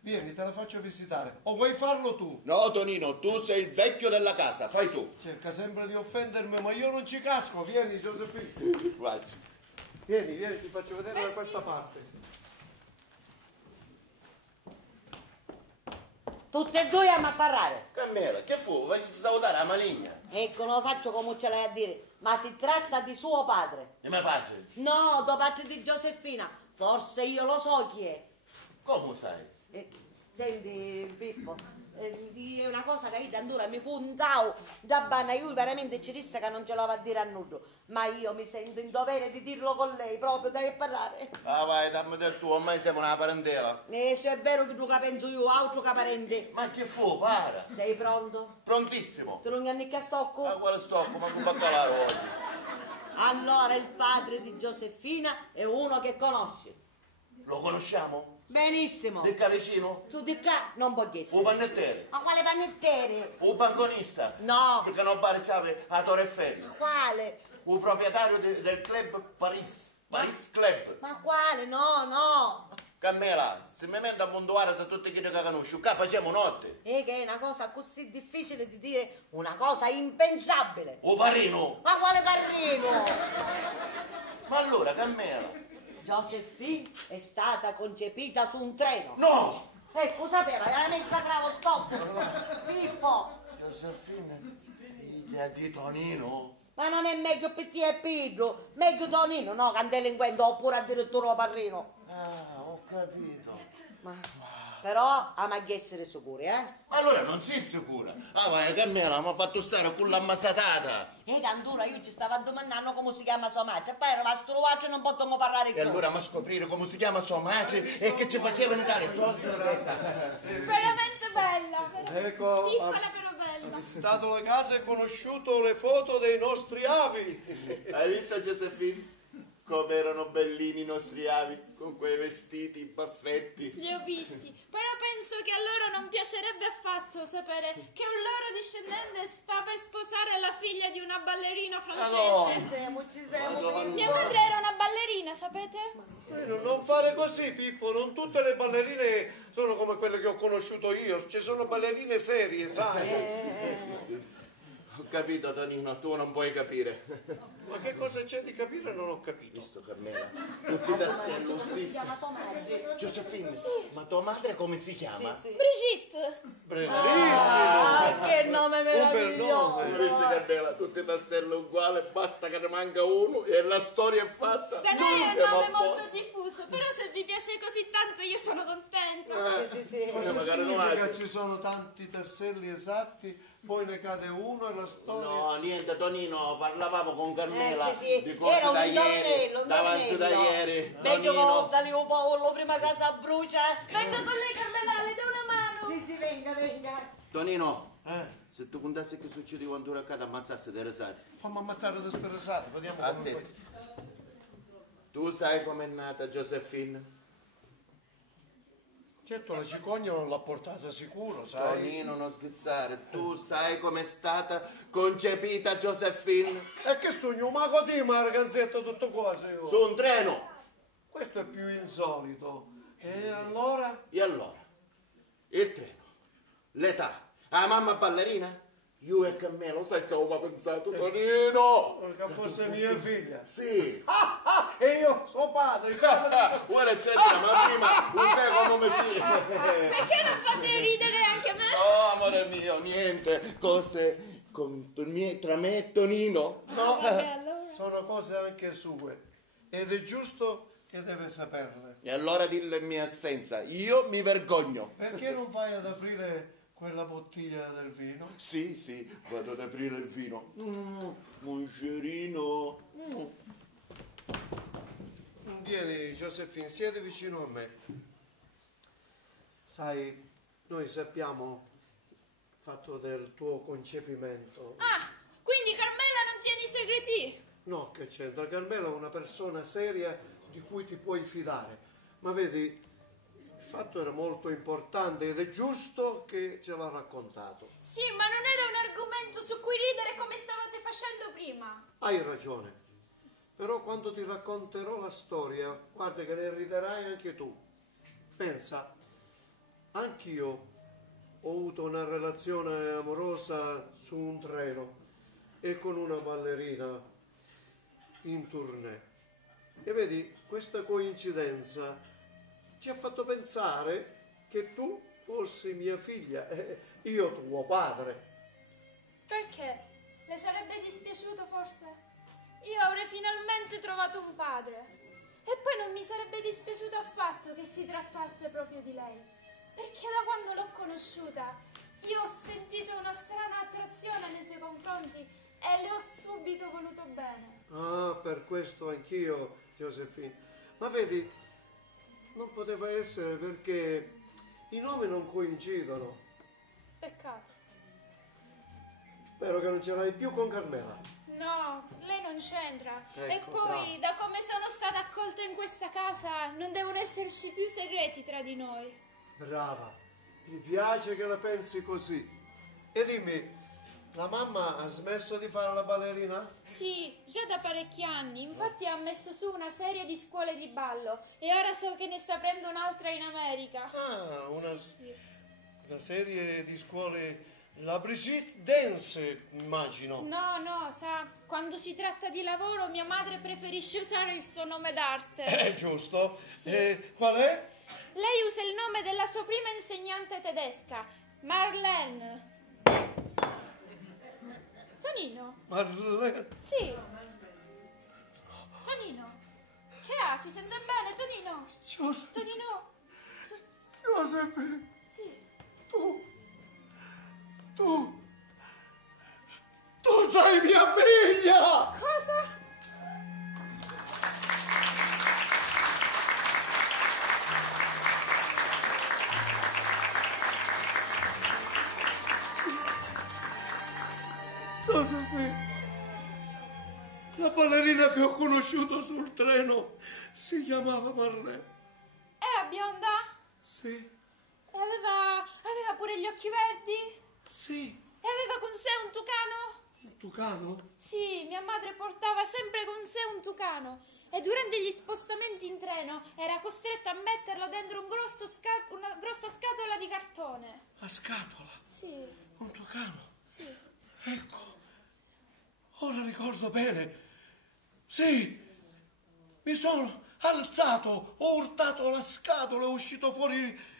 vieni, te la faccio visitare. O vuoi farlo tu? No, Tonino, tu sei il vecchio della casa, fai tu. Cerca sempre di offendermi, ma io non ci casco. Vieni, Giuseppina. Vai. Vieni, ti faccio vedere da sì. questa parte. Tutte e due a parlare. Cammela, che fu? Vai a salutare la maligna. Ecco, non faccio come ce l'hai a dire, ma si tratta di suo padre. E mi pace? No, da parte di Giuseppina. Forse io lo so chi è. Come sai? Senti, Pippo, è una cosa che io d'andura mi puntavo già bana, io veramente ci disse che non ce l'avo a dire a nudo, ma io mi sento in dovere di dirlo con lei, proprio devi parlare. Ah, vai, dammi del tuo, ormai siamo una parentela. E se è vero che tu che penso io, altro che parente. Ma che fu, para? Sei pronto? Prontissimo. Tu non mi hanno stocco? Ah, quale stocco, ma con baccalaro oggi. Allora il padre di Giuseppina è uno che conosci. Lo conosciamo? Benissimo. Del vicino? Tu di qua non puoi essere. Un panettiere? Ma quale panettiere? Un banconista? No. Perché non barciave a Torre Eiffel? Quale? Un proprietario del club Paris. Paris Club. Ma quale? No, no. Cammela, se mi mette a mondoare da tutti quelli che conosci, qua facciamo notte. E che è una cosa così difficile di dire, una cosa impensabile. O parino? Ma quale parrino? Ma allora, Cammela? Giuseppina è stata concepita su un treno. No! Ecco, sapeva, veramente una gravo stop. Pippo. Giuseppina, figlia di Tonino? Ma non è meglio PT e Pedro, meglio Tonino, no, che è un delinquente oppure addirittura un parrino. Ah, ho capito. Però ama di essere sicuri, Allora non sei sicura? Ah, vai, Cammela, mi ha fatto stare con l'ammazzatata. E Candura, io ci stavo domandando come si chiama sua madre, poi era a trovarci e non possiamo parlare E più. allora mi scoprire come si chiama sua madre e che ci faceva in Italia. Veramente bella. Ecco, Piccola però bella. visitato la casa e conosciuto le foto dei nostri avi. Hai visto, Giuseppina? Come erano bellini i nostri avi, con quei vestiti, i baffetti. Li ho visti, però penso che a loro non piacerebbe affatto sapere che un loro discendente sta per sposare la figlia di una ballerina francese. Ci siamo. Madonna. Mia madre era una ballerina, sapete? Non fare così, Pippo, non tutte le ballerine sono come quelle che ho conosciuto io, ci sono ballerine serie, sai? Ho capito, Tonino, tu non puoi capire. Ma che cosa c'è di capire non ho capito. Visto, Carmela, tutti i tasselli Come si stessi. chiama sua madre? Giuseppina, ma tua madre come si chiama? Brigitte. Bellissimo! Ah, che nome Un bel meraviglioso! nome. Hai visto, Carmela, tutti i tasselli uguali, basta che ne manca uno e la storia è fatta. Da noi è un Siamo nome a molto posto. diffuso, però se vi piace così tanto io sono contenta. Sì. Cosa magari non significa hai. che ci sono tanti tasselli esatti, poi ne cade uno e la storia... No, niente, Tonino, parlavamo con Carmela Sì. di cose Era un da ieri, indovinello, davanti da ieri. Meglio Tonino, volta lì un po', prima casa brucia. Vengo con lei, Carmela, le do una mano. Sì, venga. Tonino, Se tu contassi che succede quando ora accade, ammazzassi delle risate. Fammi ammazzare da ste risate, vediamo come Aspetti. Tu sai com'è nata Josephine? Certo, la cicogna non l'ha portata sicuro, sai? Tonino, non scherzare. Tu sai com'è stata concepita Josephine? E che sogno, ma così, ma ragazzetta, tutto quasi io. Su un treno. Questo è più insolito. E allora? E allora? Il treno, l'età, la mamma ballerina? Io e Carmelo, sai che ho pensato, Tonino? Che fosse mia figlia. Sì. E io sono padre. Ora c'è ma prima un secondo mio figlio. Perché non fate ridere anche me? Oh, amore mio, niente. Cose tra me e Tonino. No, sono cose anche sue. Ed è giusto che deve saperle. E allora dillo in mia assenza, io mi vergogno. Perché non fai ad aprire quella bottiglia del vino? Sì, vado ad aprire il vino. Mongerino. Vieni, Josephine, siedi vicino a me. Sai, noi sappiamo il fatto del tuo concepimento. Ah, quindi Carmela non tiene i segreti? No, che c'entra? Carmela è una persona seria di cui ti puoi fidare. Ma vedi, il fatto era molto importante ed è giusto che ce l'ha raccontato. Sì, ma non era un argomento su cui ridere come stavate facendo prima. Hai ragione. Però quando ti racconterò la storia, guarda che ne riderai anche tu. Pensa, anch'io ho avuto una relazione amorosa su un treno e con una ballerina in tournée. E vedi, questa coincidenza ci ha fatto pensare che tu fossi mia figlia e io tuo padre. Perché? Le sarebbe dispiaciuto forse? Io avrei finalmente trovato un padre. E poi non mi sarebbe dispiaciuto affatto che si trattasse proprio di lei. Perché da quando l'ho conosciuta io ho sentito una strana attrazione nei suoi confronti e le ho subito voluto bene. Ah, per questo anch'io, Josephine. Ma vedi, non poteva essere perché i nomi non coincidono. Peccato. Spero che non ce l'hai più con Carmela. No, lei non c'entra. Ecco, E poi, bravo. da come sono stata accolta in questa casa, non devono esserci più segreti tra di noi. Brava, mi piace che la pensi così. E dimmi, la mamma ha smesso di fare la ballerina? Sì, già da parecchi anni. Infatti ha messo su una serie di scuole di ballo e ora so che ne sta aprendo un'altra in America. Ah, Sì. una serie di scuole, la Brigitte Dance, immagino. No, sa, quando si tratta di lavoro mia madre preferisce usare il suo nome d'arte. È giusto. E qual è? Lei usa il nome della sua prima insegnante tedesca, Marlene. Tonino? Marlene. Sì. Tonino? Che ha? Si sente bene, Tonino? Tonino? Giuseppe, Sì. tu sei mia figlia! Cosa? Giuseppe, la ballerina che ho conosciuto sul treno si chiamava Marlene. Era bionda? Sì, E aveva pure gli occhi verdi? sì. E aveva con sé un tucano? Un tucano? Sì, mia madre portava sempre con sé un tucano e durante gli spostamenti in treno era costretta a metterlo dentro una grossa scatola di cartone. La scatola? Sì, Un tucano? sì. Ecco, ora ricordo bene. Sì, mi sono alzato, ho urtato la scatola, è uscito fuori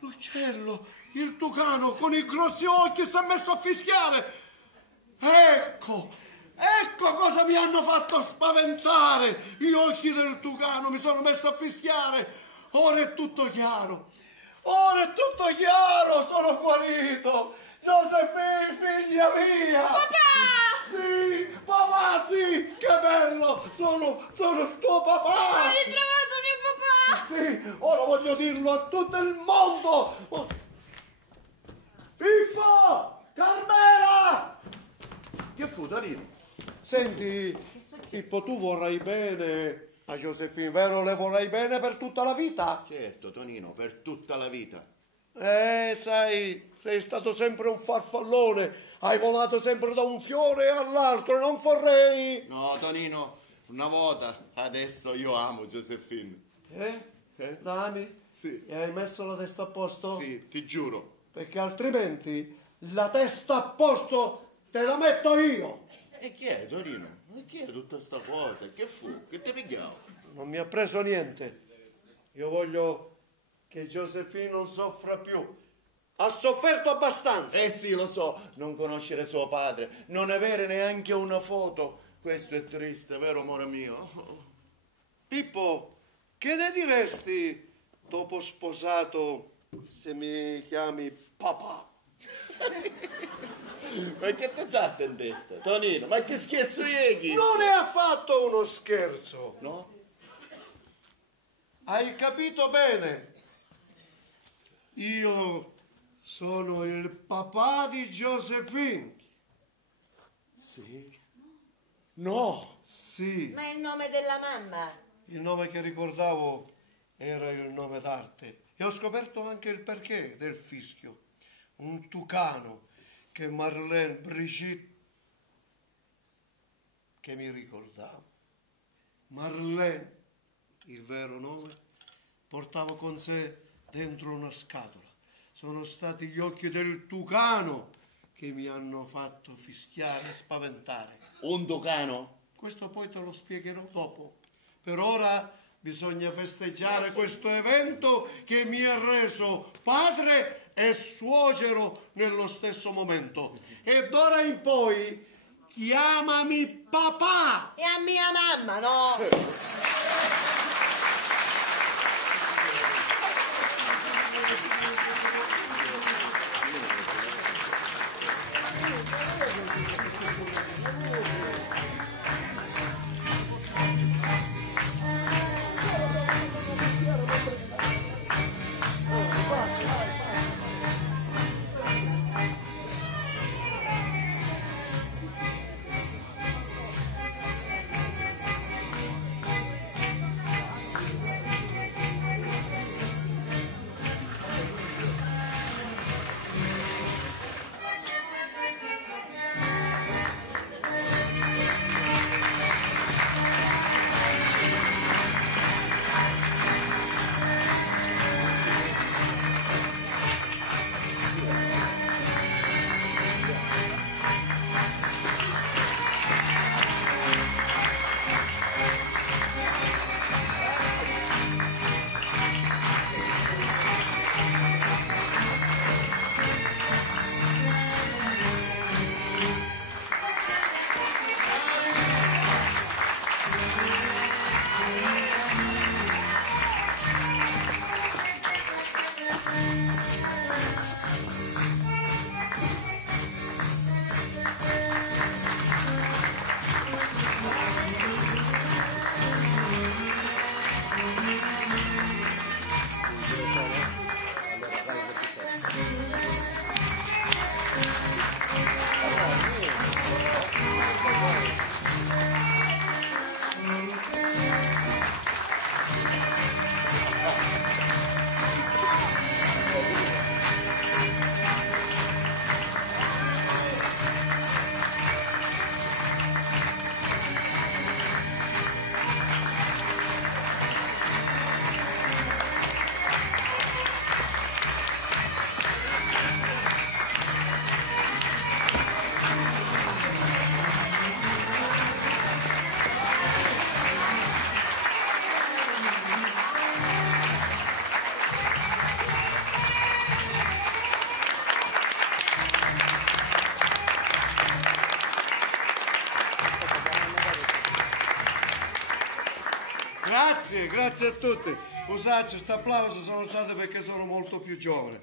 l'uccello, il tucano con i grossi occhi e si è messo a fischiare. Ecco cosa mi hanno fatto spaventare. Gli occhi del tucano mi sono messo a fischiare. Ora è tutto chiaro. Sono guarito. Josephine, figlia mia. Papà! Sì, papà, sì, che bello. Sono il tuo papà. Ho ritrovato mio papà! Sì, ora voglio dirlo a tutto il mondo. Pippo! Carmela! Che fu, Tonino? Senti, Pippo, tu vorrai bene a Giuseppina, vero? Le vorrai bene per tutta la vita? Certo, Tonino, per tutta la vita. Sai, sei stato sempre un farfallone, hai volato sempre da un fiore all'altro, non vorrei... No, Tonino, una volta, adesso io amo Giuseppina. La ami? Sì. E hai messo la testa a posto? Sì, ti giuro. Perché altrimenti la testa a posto te la metto io. E chi è, Tonino? E chi è tutta sta cosa? Che fu? Che ti pigliavo? Non mi ha preso niente. Io voglio che Giuseppina non soffra più. Ha sofferto abbastanza. Eh sì, lo so, non conoscere suo padre, non avere neanche una foto. Questo è triste, vero amore mio? Pippo, che ne diresti dopo sposato se mi chiami papà? Ma che ti sa in testa, Tonino? Ma che scherzo è? Non è affatto uno scherzo. No? Hai capito bene. Io sono il papà di Giuseppina. Sì? No! Sì, Ma è il nome della mamma. il nome che ricordavo era il nome d'arte. E ho scoperto anche il perché del fischio. Un tucano che Marlene Brigitte, che mi ricordavo. Marlene, il vero nome, portavo con sé dentro una scatola. Sono stati gli occhi del tucano che mi hanno fatto fischiare e spaventare. Un tucano? Questo poi te lo spiegherò dopo. Per ora bisogna festeggiare questo evento che mi ha reso padre e suocero nello stesso momento. E d'ora in poi chiamami papà. E a mia mamma, no? Grazie a tutti. Scusate, questo applauso sono stato perché sono molto più giovane.